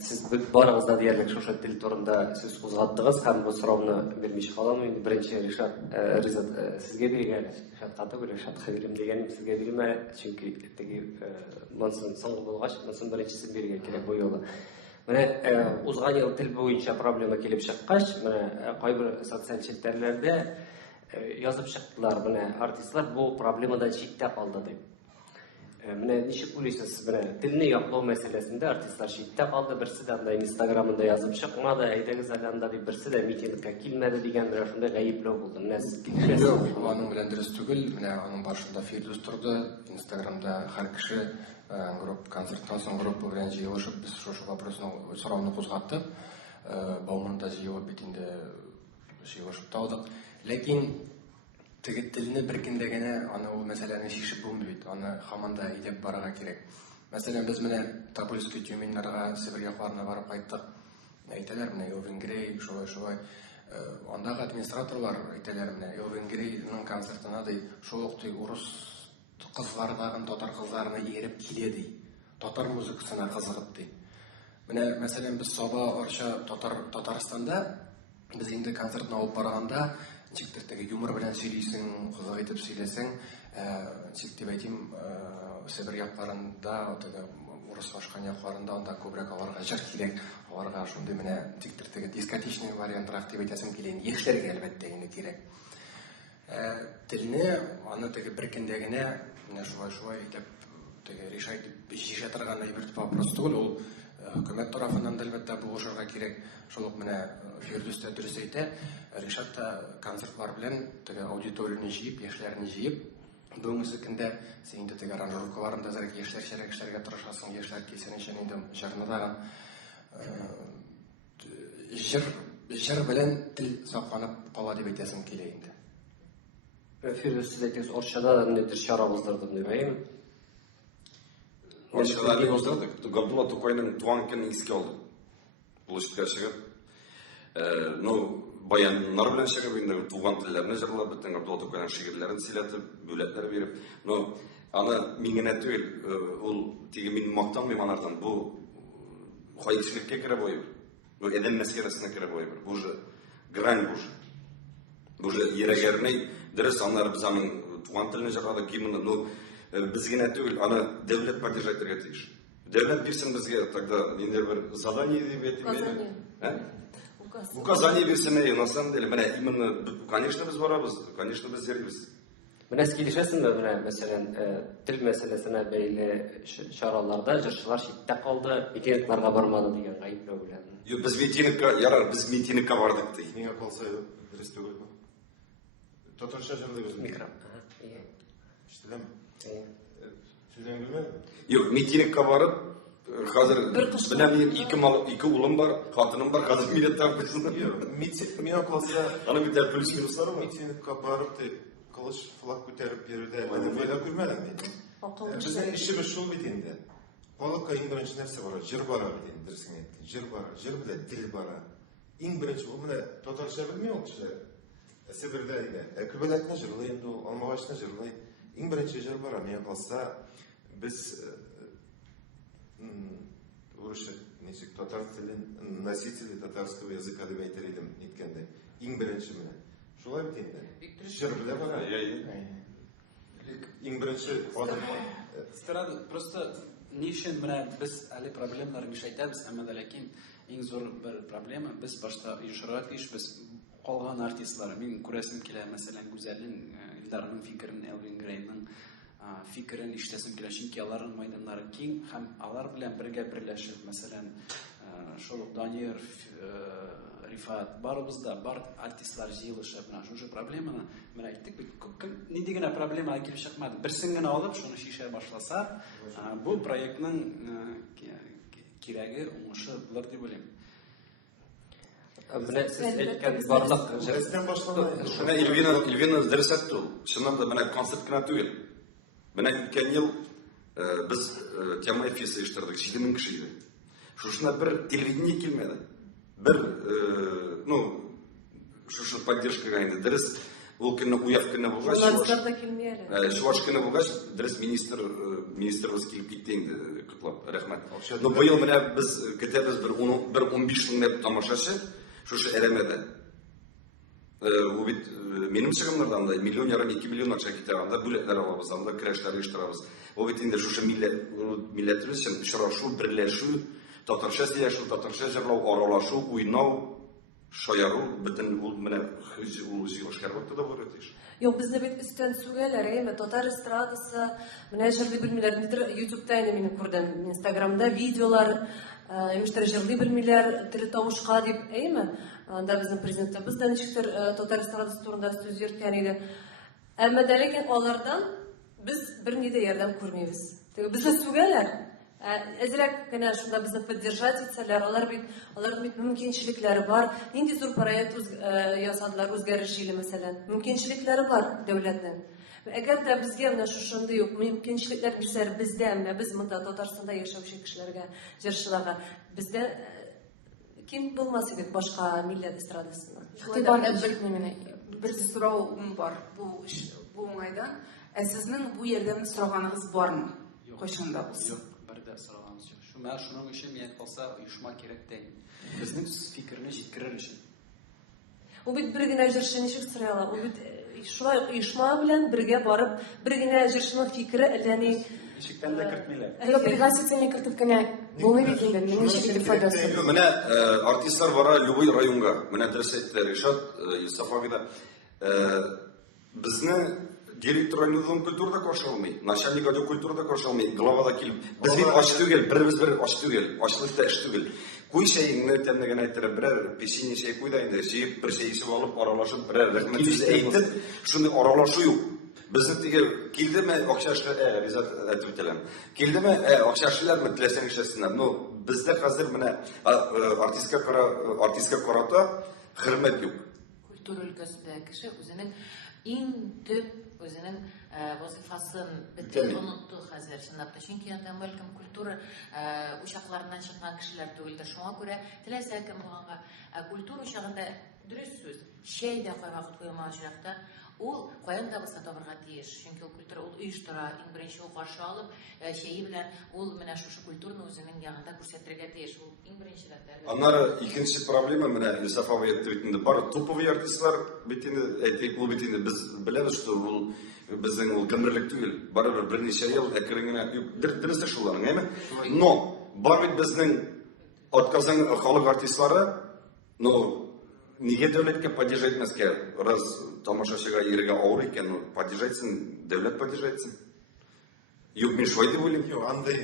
сез барыгыз да диярлек шушы тел турында сүз кузгаттыгыз һәм бу сорауны белмичә калам. Инде беренче Ришат, Ризат сезгә биргән, Ришатка түгел, Ришатка бирим дигәнем сезгә бирмә, чөнки теге монсын соңгы булгач, монсын беренчесен бирергә кирәк бу юлы. Менә узган ел тел буенча проблема килеп чыккач, менә кайбер социаль челтәрләрдә язып чыктылар, менә артистлар бу проблемадан читтә калды дип. Менә ничек уйлыйсыз, менә телне яклау мәсьәләсендә артистлар читтә калды, берсе дә анда Инстаграмында язып чыкмады, әйдәгез әле анда дип берсе дә митингка килмәде дигән менә шундай гаепләү булды. Менә сез килешәсезме? Yok, aның белән дөрес түгел. Менә аның башында Фирдус торды. Инстаграмда һәр кеше групп концерттан соң группа белән җыелышып, без шушы вопросны сорауны кузгаттык. Бауманда җыелып бит инде җыелышып та алдык. Ләкин теге телне бер көндә генә аны ул мәсьәләне шишеп булмый бит. Аны һаман да әйдәп барырга кирәк. Мәсәлән, без менә Тобольский Тюменнарга, Сибир якларына барып кайттык. Әйтәләр, менә Элвин Грей, шулай. Андагы администраторлар әйтәләр, менә Элвин Грейның концертына ди, шул ук урыс кызлардагы татар кызларына иереп килә ди. Татар музыкасына кызыгып ди. Менә мәсәлән, без Саба Арча Татарстанда без инде концертны алып барганда, ничектер теге юмор белән сөйлисең, кызык итеп сөйләсәң, ничек дип әйтим, Сибир якларында, теге урыс башкан якларында анда күбрәк аларга җыр кирәк, аларга шундый менә ничектер теге дискотечный вариантрак дип әйтәсем килә, яшьләргә әлбәттә инде кирәк. Телне аны теге бер көндә генә менә шулай итеп теге решать җишә торган бер вопрос түгел, ул хөкүмәт тарафыннан да әлбәттә булышырга кирәк. Шул ук менә Фирдус та дөрес әйтә, Ришат та концертлар белән теге аудиторияны җыеп, яшьләрне җыеп, бүгенге көндә син инде теге аранжировкаларында зәрәк яшьләр эшләргә тырышасың, яшьләр килсен өчен инде җырны да җыр белән тел сакланып кала дип әйтәсем килә инде. Фирдус, сез әйтегез, Орчада да ниндидер чара уздырдым дип әйтәм. Орчада не уздырдык. Габдулла Тукайның туган көнен искә алдык. Площадька чыгып, баяннар белән чыгып, инде туган телләрне җырлап, бөтен Габдулла Тукайның шигырьләрен сөйләтеп, бүләкләр биреп, аны мин генә түгел, ул теге мин мактанмыйм анардан, бу хаҗилеккә керә бу. Бу әдәм мәскәрәсенә керә бу. Бу уже грань бу. Бу уже йөрәгәрне дөрес анлар без аның туган телене җырладык, кимне, без генә түгел, аны дәүләт поддержать итәргә тиеш. Дәүләт бирсен безгә, тогда инде бер задание дип әйтим. Указание бирсен, на самом деле, менә именно, конечно, без барабыз, конечно, без йөрибез. Менә сез килешәсезме, менә мәсәлән, тел мәсьәләсенә бәйле чараларда җырчылар читтә калды, митингларга бармады дигән гаепләү белән. Без митингка, ярар, без митингка бардык ди. Миңа калса, дөрес түгел. Татарча җырлыйбыз. Микрофон. Ишетеләме? Сүзен белмәдем. Юк, митингка барып, хәзер беләм, ике улым бар, хатыным бар, хәзер мине тапкызны. Миңа калса, Аны бит плюс минуслар бар. митингка барып, кылыч флаг күтәреп йөрүдә, менә бөйлә күрмәдем мин. Безнең эшебез шул бит инде. Халыкка иң беренче нәрсә бара, җыр бара бит инде, дөресен әйтте. Җыр бара, җыр белән тел бара. Иң беренче бу менә татарча белми ул кешеләр. Сибирдә инде. Күбәләкне җырлый инде ул, алмагачны җырлый. Иң беренче җыр бара, миңа калса, без урысча, ничек татар телен носители татарского языка дип әйтер идем иткәндә. Иң беренче менә. Шулай бит инде. Җыр белән бара. Иң беренче адым. Старады, просто ни өчен менә без әле проблемаларны ишәйтәбез, әмма дә ләкин иң зур бер проблема без башта оешырга тиеш, без калган артистлар. Мин күрәсем килә, мәсәлән, Гүзәлнең, Илдарның фикерен, Элвин Грейның фикерен ишетәсем килә, чөнки аларның мәйданнары киң һәм алар белән бергә берләшеп, мәсәлән, шул Даниер, Рифат, барыбыз да бар артистлар җыелышып, менә шушы проблеманы менә әйттек бит, нинди генә проблема килеп чыкмады. Берсен генә алып, шуны шишә башласа, бу проектның кирәге уңышы булыр дип уйлыйм. Менә сез әйткән барлык Җырдан башлана. Шуңа Илвина дөрес әйтте ул. Чыннан да менә концерт кенә түгел. Менә үткән ел без тема эфисы оештырдык, 7000 кеше иде. Шушына бер телевидение килмәде. Бер, шушы поддержкага инде дөрес ул көнне уяв көнне булгач, Чуваш көнне булгач, дөрес министрыбыз килеп китте инде, котлап, рәхмәт. Но быел менә без көтәбез бер 15 мең тамашачы шушы әрәмәдә. Ул бит минем чыгымнардан да 1,5 миллион, 2 миллион акча китә, анда бүләкләр алабыз, анда көрәшләр оештырабыз. Ул бит инде шушы милләтебез өчен очрашу, берләшү, татарча сөйләшү, татарча җырлау, аралашу, уйнау, шаяру бөтен ул менә ул җыелышлар вакытта да булыр тиеш. Yok bizde bir üstten sügeler mi? Tatar estradası, menajерli bilmiler. YouTube'da yine beni kurdum. Instagram'da videolar, menajerli bilmiler. Tili tavuşka deyip, mi? Da bizim prezidentimiz de nişiktir Tatar estradası turunda söz yürütkeniydi. Ama derken onlardan biz bir nide yerden kurmayız. Bizde sügeler. Ezilek kena şunda bizni поддержать etseler, onların bir mümkünçilikleri var. Nindi zor proyekt yasadılar, özgürlüğüyle mesela. Mümkünçilikleri var devletten. Ve eğer de bizge mena şu şunda yok, mümkünçilikler bizler bizde mi? Biz mında Tatarstanda yaşayan kişilerge, jarışçılarga bizde kim bulması gibi başka millet estradasından? Bir sorağım var bu olaydan. Sizin bu yerden sorağınız var mı? Koşanda olsun. Сұрағанымыз жоқ. Шуның үшін мен қалса ұйышма керек деймін. Біздің фикіріне жеткірер үшін. O bir gene jirşini şık sırayla. O bir şulay uyuşma bilen birge barıp bir gene jirşinin fikri eleni Ишектен де кіртмейлер. Пригласительный кертип кенә булмый бит инде. Менә ничек файдасы. Менә артистлар бара любой районга. Менә дөрес әйтте Ришат Юсуфов да. Безне директор районның культурада каршы алмый, начальник отдел культурада каршы алмый, главада килеп, без бит ач түгел, бер ач түгел, ачлыкта эш түгел. Куй шәйеңне тәмлеген әйттереп, берәр песине шәй куй да инде, җыеп бер шәй исеп алып, аралашып, берәр рәхмәт сүз әйтеп, шуны аралашу юк. Безне тиге килдеме акчашы ризат әйтеп теләм. Килдеме акчашылармы теләсәң эшләсеннәр. Ну, бездә хәзер менә артистка карата хөрмәт юк. Культура өлкәсендә кеше үзенең иң төп өзінің вазифасын бітіп ұнытты қазір шындапты. Чөнки анда мөлкім культура ушақларынан шыққан кішілер түгілді. Шуңа күрә теләсә кем болғанға культура ушағында дұрыс сөз. Шәй дә қой вақыт қойма ушақта ул қоян табыста табырға тиеш. Чөнки ул культура ул оештыра, иң беренче ул каршы алып, шәйи белән ул менә шушы культураны үзенең ягында күрсәтергә тиеш. Ул иң беренчеләрдән. Аннары икенче проблема менә Юсуфов әйтте бар топовый артистлар бит инде әйтик бу бит инде без беләбез что ул безнең ул гомерлек түгел. Барыбер берничә ел әкрен генә дөрес шуларның, әйме? Но бар бит безнең отказың халык артистлары, но нигә дәүләткә поддержать мәскә, раз тамашачыга иргә авыр икән, поддержайтсын, дәүләт поддержайтсын. Юк, мин шулай дип уйлыйм. Юк, андай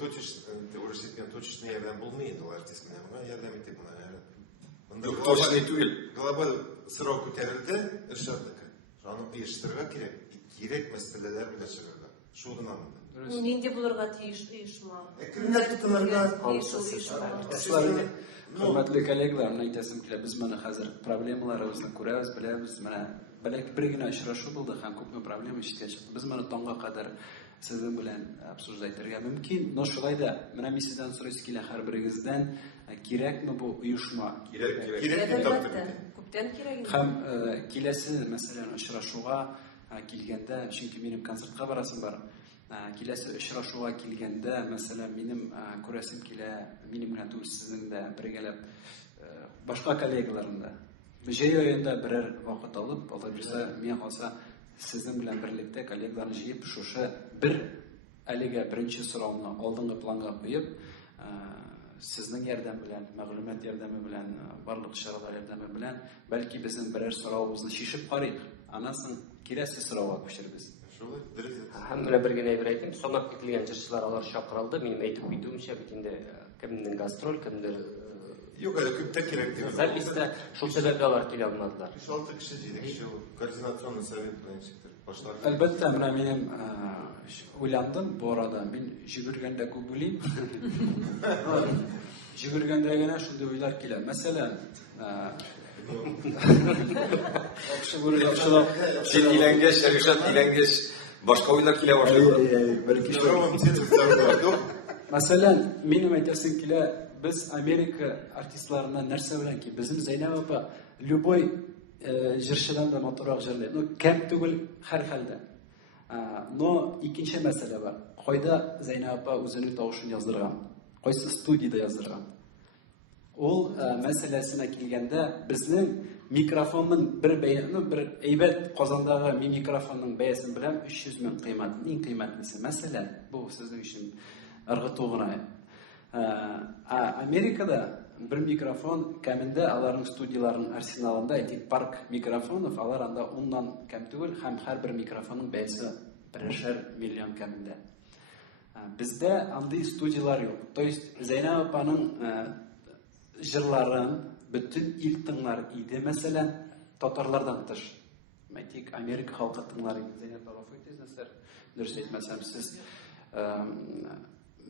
точечный ярдәм булмый инде ул артист менә, ярдәм итеп менә. Точный түгел. Глобаль сорау күтәрелде, эшләрдек. Аны оештырырга кирәк, кирәк мәсьәләләр белән чыгарга. Шул гына монда. Нинди булырга тиеш оешма. Кемнәр тотынырга? Hürmetli kollegalar, әйтәсем килә, без моны хәзер проблемаларыбызны күрәбез, беләбез, менә бәлки бер генә очрашу булды һәм күпме проблема ишеткә чыкты. Без моны таңга кадәр сезнең белән обсуждать итәргә мөмкин, но шулай да менә мин сездән сорыйс килә һәрберегездән кирәкме бу оешма? Кирәк Күптән кирәк. Һәм киләсе мәсәлән очрашуга килгәндә, чөнки минем концертка барасым бар. Киләсе очрашуга килгәндә, мәсәлән, минем күрәсем килә, минем белән түгел сезнең дә бергәләп башка коллегаларында. Җәй аенда берәр вакыт алып, Алла бирсә, миңа калса, сезнең белән берлектә коллегаларны җыеп, шушы бер әлегә беренче сорауны алдынгы планга куеп, сезнең ярдәм белән, мәгълүмат ярдәме белән, барлык чаралар ярдәме белән, бәлки безнең берәр сораубызны шишеп карыйк. Анасын киләсе сорауга күчербез. Һәм менә бер генә әйтим, сонак килгән җырчылар алар чакырылды. Минем әйтеп китүемчә бит инде кемнең гастроль, кемдер Юк, әле күптән кирәк дип. записта шул сәбәпле алар килә алмадылар. 5-6 кеше җидек, координационный совет белән чыктыр. Башлар. Әлбәттә, менә минем уйландым бу арада. Мин җибергәндә күп уйлыйм. Җибергәндә генә шундый уйлар килә. Мәсәлән, Син иләнгәч, Ришат иләнгәч, башка уйлар килә башлый. Бәлки Мәсәлән, минем әйтәсем килә, без Америка артистларына нәрсә белән ки, безнең Зәйнәп апа любой җырчыдан да матурак җырлый. Ну, кем түгел һәр хәлдә. Но икенче мәсьәлә бар. Кайда Зәйнәп апа үзенең тавышын яздырган? Кайсы студиядә яздырган? Ул мәсьәләсенә килгәндә, безнең микрофонның бер әйбәт Казандагы микрофонның бәясен белән 300 мең кыйммәт. Иң кыйммәтлесе мәсәлән, бу сезнең өчен ыргыту гына. Америкада бер микрофон кәмендә аларның студияларының арсеналында әйтик парк микрофонов, алар анда 10-нан кәм түгел, һәм һәрбер микрофонның бәясе 1,5 миллион кәмендә. Бездә андый студиялар юк. То есть Зәйнәп апаның җырларын бөтен ил тыңлар иде, мәсәлән, татарлардан тыш. Әйтик, Америка халкы тыңлар иде. Зәйнәп апа әйтәсезләр. Дөрес әйтмәсәм, сез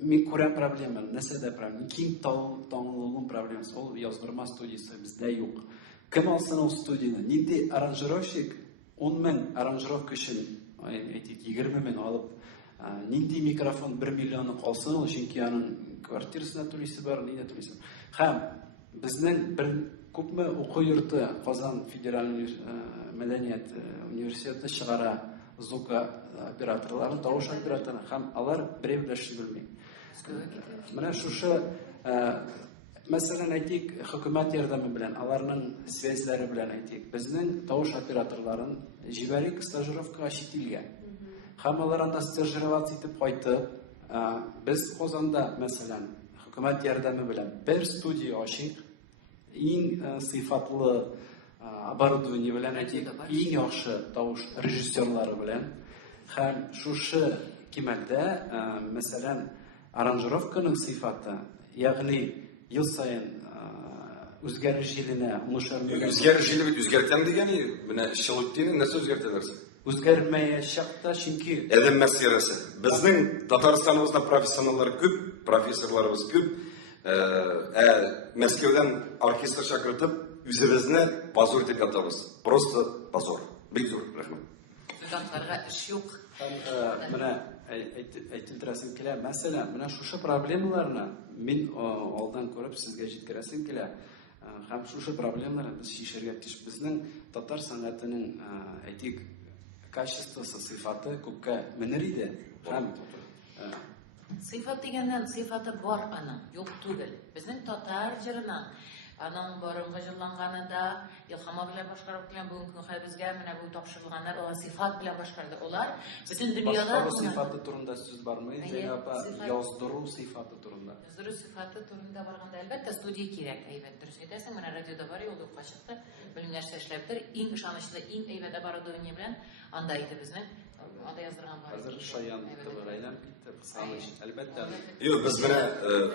мин күрәм проблема, нәрсәдә проблема? Киң таңлылыгының проблемасы. Ул яздырма студиясе бездә юк. Кем алсын ул студияны? Нинди аранжировщик 10 мең аранжировка өчен, әйтик, 20 мең алып, нинди микрофон 1 миллионны алсын, ул чөнки аның квартирасына түлисе бар, нидә түлисе. Һәм безнең бер күпме уку йорты Казан федераль мәдәният университеты чыгара звука операторларын, тавыш операторларын, һәм алар берәүләшеп белми. Менә шушы, мәсәлән, әйтик, хөкүмәт ярдәме белән, аларның связьләре белән әйтик, безнең тавыш операторларын җибәрик стажировкага чит илгә. Һәм алар анда стажировать итеп кайтып, без Казанда, мәсәлән, хөкүмәт ярдәме белән бер студия ачык, иң сыйфатлы оборудование белән әйтик, иң яхшы тавыш режиссерлары белән, һәм шушы кимәлдә, мәсәлән, аранжировканың сыйфаты, ягъни ел сайын үзгәреш җиленә уңышлар Үзгәреш җиле бит үзгәртәм дигәни, менә Шылыктин нәрсә үзгәртәләр? Үзгәрмәячәк та, чөнки Әдәм мәсьәләсе. Безнең Татарстаныбызда профессионаллар күп, профессорларыбыз күп. Мәскәүдән оркестр чакыртып, үзебезне позор итеп ятабыз. Просто позор. Бик зур рәхмәт. Студентларга эш юк. Менә әйтелдерәсем килә. Мәсәлән, менә шушы проблемаларны мин алдан күреп сезгә җиткерәсем килә. Һәм шушы проблемаларны без чишәргә тиеш. Безнең татар сәнгатенең әйтик качествосы, сыйфаты күпкә менер иде. Һәм Сыйфат дигәннән сыйфаты бар аның, юк түгел. Безнең татар җырына аның борынгы җырланганында Илһама белән башкарып килгән бүгенге хәбезгә менә бу тапшырылганнар, алар сыйфат белән башкарды. Алар бөтен дөньяда сыйфаты турында сүз бармы? Яздыру сыйфаты турында. Яздыру сыйфаты турында барганда әлбәттә студия кирәк, әйбәт. Дөрес әйтәсең, менә радиода бар, юлда качыкты, белмәм нәрсә эшләптер, иң ышанычлы, иң әйбәт оборудование белән анда иде безнең анда яздырган бар. Хәзер шаян тәбәрәйләр китте, кысаныч. Әлбәттә. Юк, без менә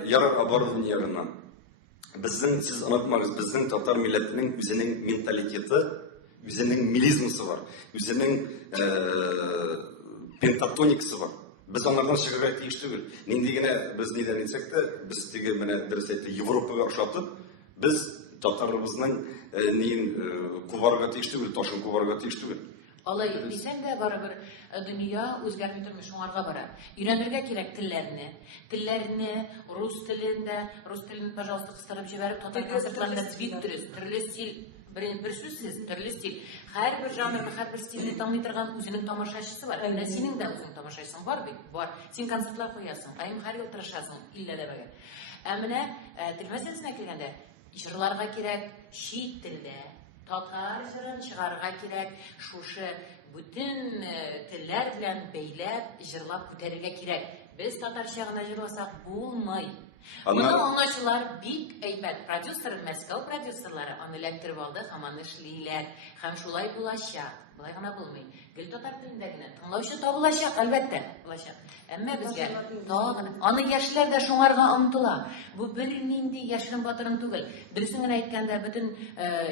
ярар оборудованиены безнең, сез онытмагыз, безнең татар милләтенең үзенең менталитеты, үзенең милизмысы бар, үзенең пентатоникасы бар. Без анардан чыгарга тиеш түгел. Нинди генә без нидән әйтсәк тә, без теге менә дөрес әйтте, Европага охшатып, без татарыбызның нин кубарга тиеш түгел, ташын кубарга тиеш түгел. Алай дисәң дә барыбер дөнья үзгәрми тормый, шуңарга бара. Өйрәнергә кирәк телләрне. Телләрне, рус телен, пожалуйста, кыстырып җибәреп, татар концертларында бик дөрес, төрле стиль, бер сүзсез, төрле стиль. Һәрбер жанрны, һәрбер стильне таңлый торган үзенең тамашачысы бар. Әллә синең дә үзең тамашачысың бар бит? Бар. Син концертлар куясың, айым һәр ел тырышасың, иллә дә бәгә. Менә тел мәсьәлесенә килгәндә, җырларга кирәк чит телдә. Татар җырын чыгарга кирәк, шушы бүтән телләр белән бәйләп, җырлап күтәрергә кирәк. Без татарча гына җырласак булмый. Моны аңлаучылар бик әйбәт. Продюсер, Мәскәү продюсерлары аны эләктереп алды, һәм аны эшлиләр. Һәм шулай булачак. Булай гына булмый. Гел татар телендә генә тыңлаучы табылачак, әлбәттә, булачак. Әмма безгә тагын аны яшьләр дә шуңарга омтыла. Бу бер нинди яшьләр батырын түгел. Дөресен генә әйткәндә, бөтен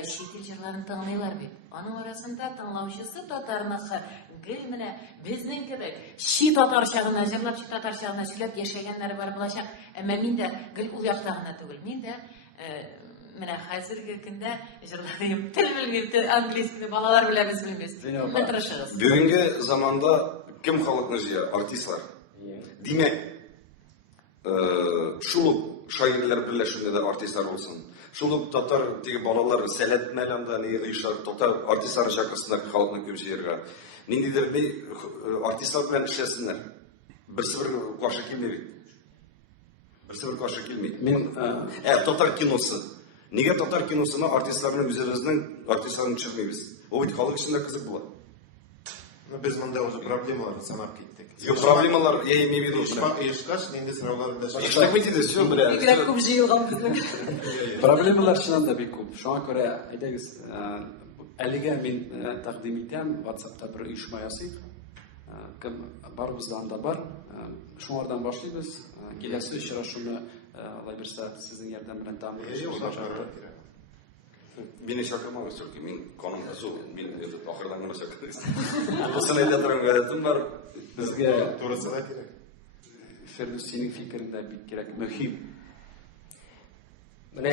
чит ил җырларын тыңлыйлар бит. Аның арасында тыңлаучысы татарнысы. Гел менә безнең кебек чит татарча гына җырлап, чит татарча гына сөйләп яшәгәннәре бар булачак. Әмма мин дә гел ул якта гына түгел. Мин дә менә хәзерге көндә җырларым, тел белмим, английский балалар белән без белмибез. Мен тырышыгыз. Бүгенге заманда кем халыкны җыя? Артистлар. Димәк, шул шагыйрьләр берләшүендә дә артистлар булсын. Шул татар теге балалар сәләт мәләндә ни оештырып, татар артистлар чакырсыннар халыкны күп җыярга. Ниндидер бер артистлар белән эшләсеннәр. Берсе бер каршы килми бит. Берсе бер каршы килми. Мин татар киносы. Нигә татар киносына артистларны үзебезнең артистларын төшермибез? Ул бит халык өчен дә кызык була. Без монда уже проблемаларын санап кеттік. Жоқ, проблемалар, я имею в виду. Ешқаш, ненде сұрауларын да Ештеңе дейді, все, бля. Бигрәк күп җыелган безнең. Проблемалар чыннан да бик күп. Шуңа күрә әйдәгез, әлегә мин тәкъдим итәм, WhatsApp'та бер оешма ясыйк. Кем барыбыздан да бар. Шуңардан башлыйбыз. Киләсе очрашуны алай берсә сезнең ярдәм белән тәэминләшә. Beni şakırmamız çok ki, min konum su, min ahırdan gana şakırız. Bu sene de durum gayretim var. Безгә Турысы да керек. Фердусинең фикерендә бик кирәк, мөһим. Менә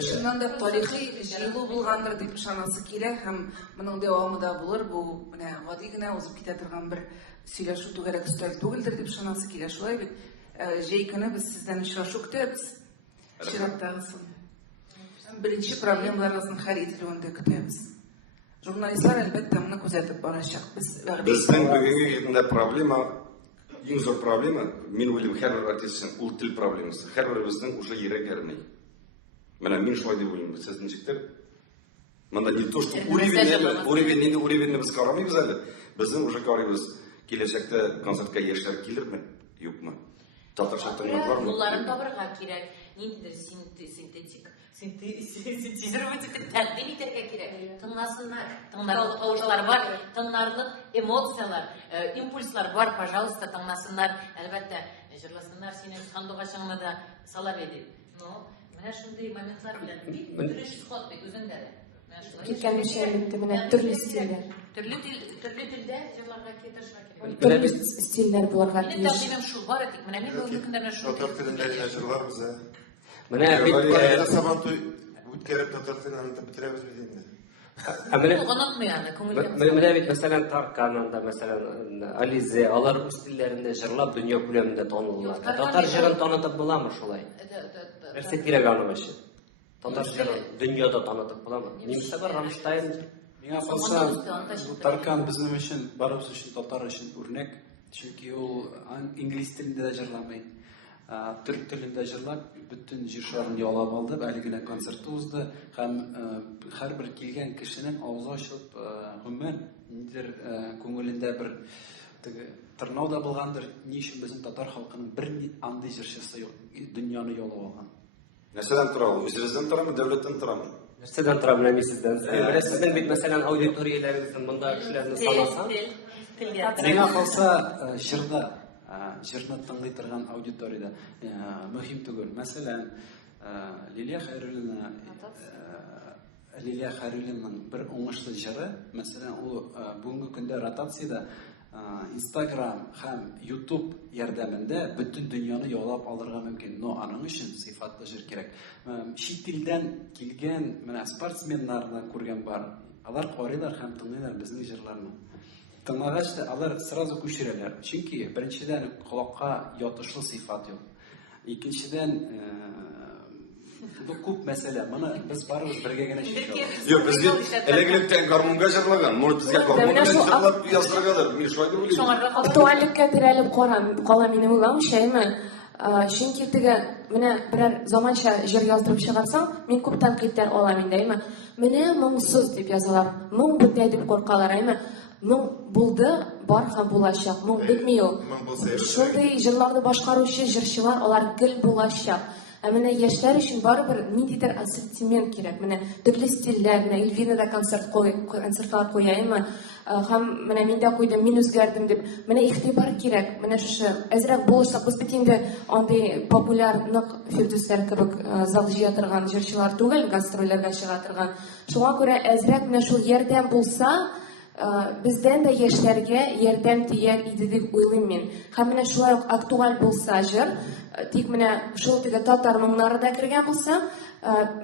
Шуннан да тарихи җыелу булгандыр дип ышанасы килә һәм моның дәвамы да булыр. Бу менә гади генә узып китә торган бер сөйләшү түгәрәк өстәл түгелдер дип ышанасы килә. Шулай бит җәй көне без сездән очрашу көтәбез. Чираттагысын. Беренче проблемаларыбызның хәл ителүен дә көтәбез. Журналистлар әлбәттә моны күзәтеп барачак. Безнең бүгенге җирдә проблема, иң зур проблема, мин уйлыйм, һәрбер артистның ул тел проблемасы. Һәрберебезнең уже йөрәк әрней. Менә мин шулай дип уйлыйм, сез ничектер? Монда не то, что уровень без карамыйбыз әле. Безнең уже карыйбыз. Киләчәктә концертка яшьләр килерме? Юкмы? Татарча тыңлап бармы? Булларын табырга кирәк. Ниндидер синтезировать итеп тәкъдим итәргә кирәк. Тыңласыннар. Тыңларлык тавышлар бар, тыңларлык эмоциялар, импульслар бар. Пожалуйста, тыңласыннар. Әлбәттә, җырласыннар, синең сандугачыңны да сала бедип. Но менә шундый моментлар белән бик дөрес хат бит үзендә дә. Киткән эшләрне менә төрле стильләр. Төрле телдә җырларга китерергә кирәк. Төрле стильләр булырга Менә тиеш. тәкъдимем шул бар итик. Менә мин бу көндә шул. Татар телендә генә җырларбыз. менә бит Сабантуй үткәреп татар телен аңлатып бетерәбез бит инде. Онытмый аны, күңелгә. Менә бит мәсәлән Тарканында, мәсәлән Ализе, алар үз телләрендә җырлап дөнья күләмендә танылалар. Татар җырын танытып буламы шулай? Нәрсә кирәк аның өчен? Татар җырын дөньяда танытып буламы? Немецтә бар Рамштайн. Миңа калса, Таркан безнең өчен, барыбыз өчен, татар өчен үрнәк. Чөнки ул инглиз телендә дә җырламый. Түрк телендә җырлап, бөтен җырчыларын ялап алды, әле генә концерт узды һәм һәрбер килгән кешенең авызы ачылып, гомумән ниндидер күңелендә бер тырнау да булгандыр. Ни өчен безнең татар халкының бер андый җырчысы юк, дөньяны ялап алган. Нәрсәдән тора ул? Үзебездән торамы, дәүләттән торамы? Нәрсәдән тора беләм сездән? Менә сезнең бит мәсәлән аудиторияләрегезнең монда кешеләрне санасаң, Миңа калса, җырны тыңлый торган аудиториядә мөһим түгел. Мәсәлән, Лилия Хәйруллинның бер уңышлы җыры, мәсәлән, ул бүгенге көндә ротациядә Instagram һәм YouTube ярдәмендә бөтен дөньяны яулап алырга мөмкин. Но аның өчен сыйфатлы җыр кирәк. Чит илдән килгән менә спортсменнарны күргән бар. Алар карыйлар һәм тыңлыйлар безнең җырларны. Тыңлагач та алар сразу күчерәләр. Чөнки беренчедән колакка ятышлы сыйфат юк. Икенчедән бу күп мәсьәлә. Моны без барыбыз бергә генә чишәбез. Юк, безгә элек-электән гармунга җырлаган. Моны безгә гармунга җырлап яздыргалар. Мин шулай дип уйлыйм. Актуальлеккә терәлеп кала минем уйламчаймы? Чөнки теге менә берәр заманча җыр яздырып чыгарсаң, мин күп тәнкыйтьләр алам индеме? Менә моңсыз дип язалар. Моң бүтә дип куркалар, әйме? Моң булды, бар һәм булачак. Моң бетми ул. Шундый җырларны башкаручы җырчылар, алар гел булачак. Менә яшьләр өчен барыбер ниндидер ассортимент кирәк. Менә төрле стильләр, менә Эльвинада концертлар куяймы? Һәм менә мин дә куйдым, мин үзгәрдем дип. Менә игътибар кирәк. Менә шушы әзрәк булышсак, без бит инде андый популярлык Фирдүсләр кебек зал җыя торган җырчылар түгел, гастрольләргә чыга торган. Шуңа күрә әзрәк менә шул ярдәм булса, бездән дә яшьләргә ярдәм тияр иде дип уйлыйм мин. Һәм менә шулай ук актуаль булса җыр, тик менә шул теге татар моңнары да кергән булса,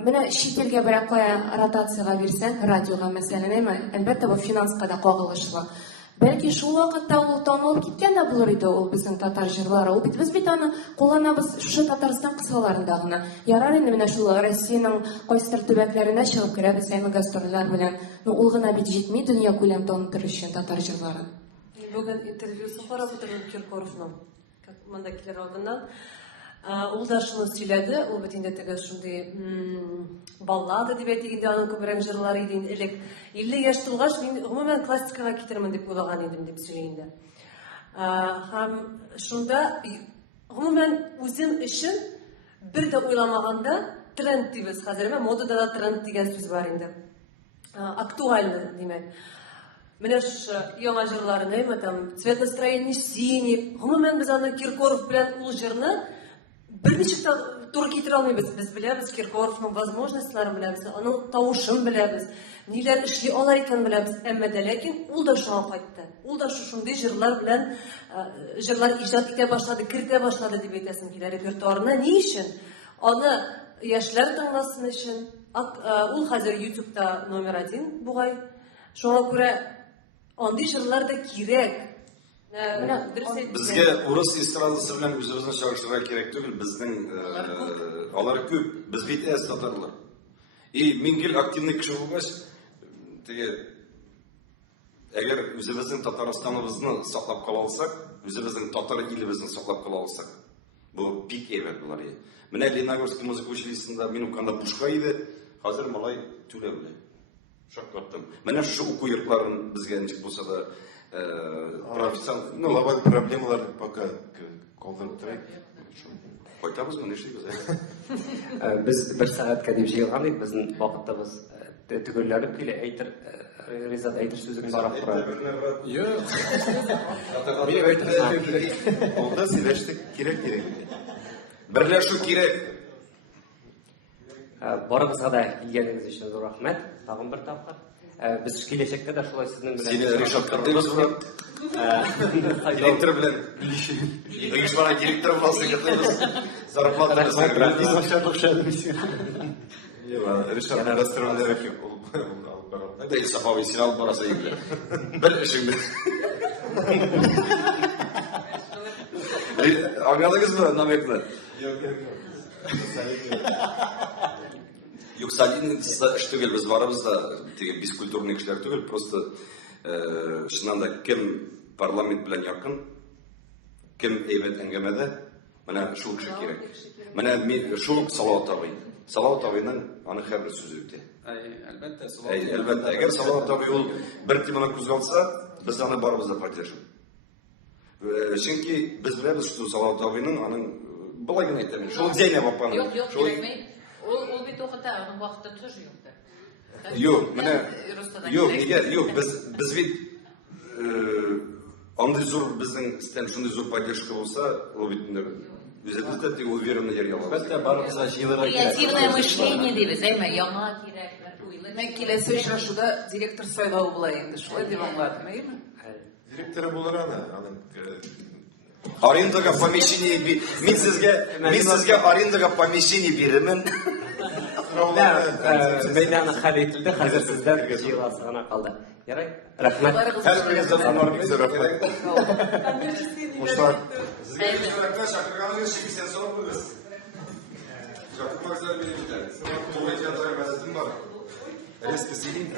менә чит илгә берәр кая ротациягә бирсәң, радиога мәсәлән, әлбәттә бу финанска да кагылышлы. Бәлки шул вакытта ул танылып киткән дә булыр иде ул безнең татар җырлары. Ул без бит аны кулланабыз шушы Татарстан кысаларында гына. Ярар инде менә шул Россиянең кайсыдыр төбәкләренә чыгып керәбез әйме гастрольләр белән. Но ул гына бит җитми дөнья күләм танытыр өчен татар җырларын. Бүген интервьюсын карап утырдым Киркоровның. Монда килер алдыннан. Ул да шуны сөйләде, ул бит инде теге шундый баллада дип әйтегәндә аның күбрәк җырлары иде инде элек. 50 яшь тулгач мин гомумән классикага китермен дип уйлаган идем дип сөйли инде. Һәм шунда гомумән үзем өчен бер дә уйламаганда тренд дибез хәзер, модада да тренд дигән сүз бар инде. Актуальны димәк. Менә яңа җырларны, там цвет настроения синий. Гомумән без аны Киркоров белән ул җырны берничек тә туры китерә алмыйбыз. Без беләбез Киркоровның возможностьларын беләбез, аның тавышын беләбез, ниләр эшли ала икән беләбез. Әмма дә ләкин ул да шуңа кайтты. Ул да шундый җырлар белән җырлар иҗат итә башлады, кертә башлады дип әйтәсем килә репертуарына. Ни өчен? Аны яшьләр тыңласын өчен. Ул хәзер YouTube'да номер 1 бугай. Шуңа күрә андый җырлар да кирәк. Безгә урыс эстрадасы белән үзебезне чагыштырырга кирәк түгел, безнең алар күп, без бит татарлар. И мин гел активный кеше булгач, теге әгәр үзебезнең Татарстаныбызны саклап кала алсак, үзебезнең татар илебезне саклап кала алсак, бу бик әйбәт булар иде. Менә Леногорск музыка училищесында мин укганда бушка иде, хәзер малай түлә белә. Шаккаттым. Менә шу уку йортларын безгә ничек булса да профессионал, глобаль проблемаларны пока калдырып торыйк. Кайтабызмы, нишлибез? Без бер сәгатькә дип җыелган идек, безнең вакытыбыз төгәлләнеп килә, әйтер Ризат әйтер сүзең барып тора. Юк. Алда сөйләштек, кирәк. Берләшү кирәк. Барыгызга да килгәнегез өчен зур рәхмәт. Тагын бер тапкыр. Без киләчәктә дә шулай сезнең белән. Сине Ришат Картыбыз белән. Директор белән. Ришвара директор булсын китәбез. Зарплата Ришат гастрольләр юк. Да и Сафави сирал барасы иде. Бер эшеңне. Аңладыңызмы намекны? Юк, Салин эш түгел, без барабыз да, теге бескультурный кешеләр түгел, просто шуннан да кем парламент белән якын, кем әйбәт әңгәмәдә, менә шул кеше кирәк. Менә мин шул Салават абый. Салават абыйның аны хәбәр сүзе үтә. Әлбәттә, Әлбәттә, әгәр Салават абый ул бер теманы күзалса, без аны барыбыз да поддержим. Чөнки без беләбез, что Салават абыйның аның былай гына әйтәм, шул Зәйнәп апаның. Юк, кирәкмәй. Ул бит укыта, аның вакыты тоже юктыр. Юк, менә юк, нигә? Юк, без бит андый зур безнең стен шундый зур поддержка булса, ул бит үзебездә тик уверенно йөри алабыз. Әлбәттә, барыбызга җыелырга кирәк. Креативное мышление дибез, әйме, яңа кирәк, уйлы. Мен киләсе очрашуда директор сайлауы була инде, шулай дип аңладым, әйеме? Директоры булыр аның Арендага помещение мин сезгә арендага помещение бирәмен. Мәйданы хәл ителде, хәзер сездән җыеласы гына калды. Ярый, рәхмәт. Һәрберегезгә рәхмәт. Кушлар. Сезгә шакырганыгыз өчен сен сорап булыгыз. Jakub Makzar belirtiler. Tuğla Tiyatro'ya gazetim var. Eski silin.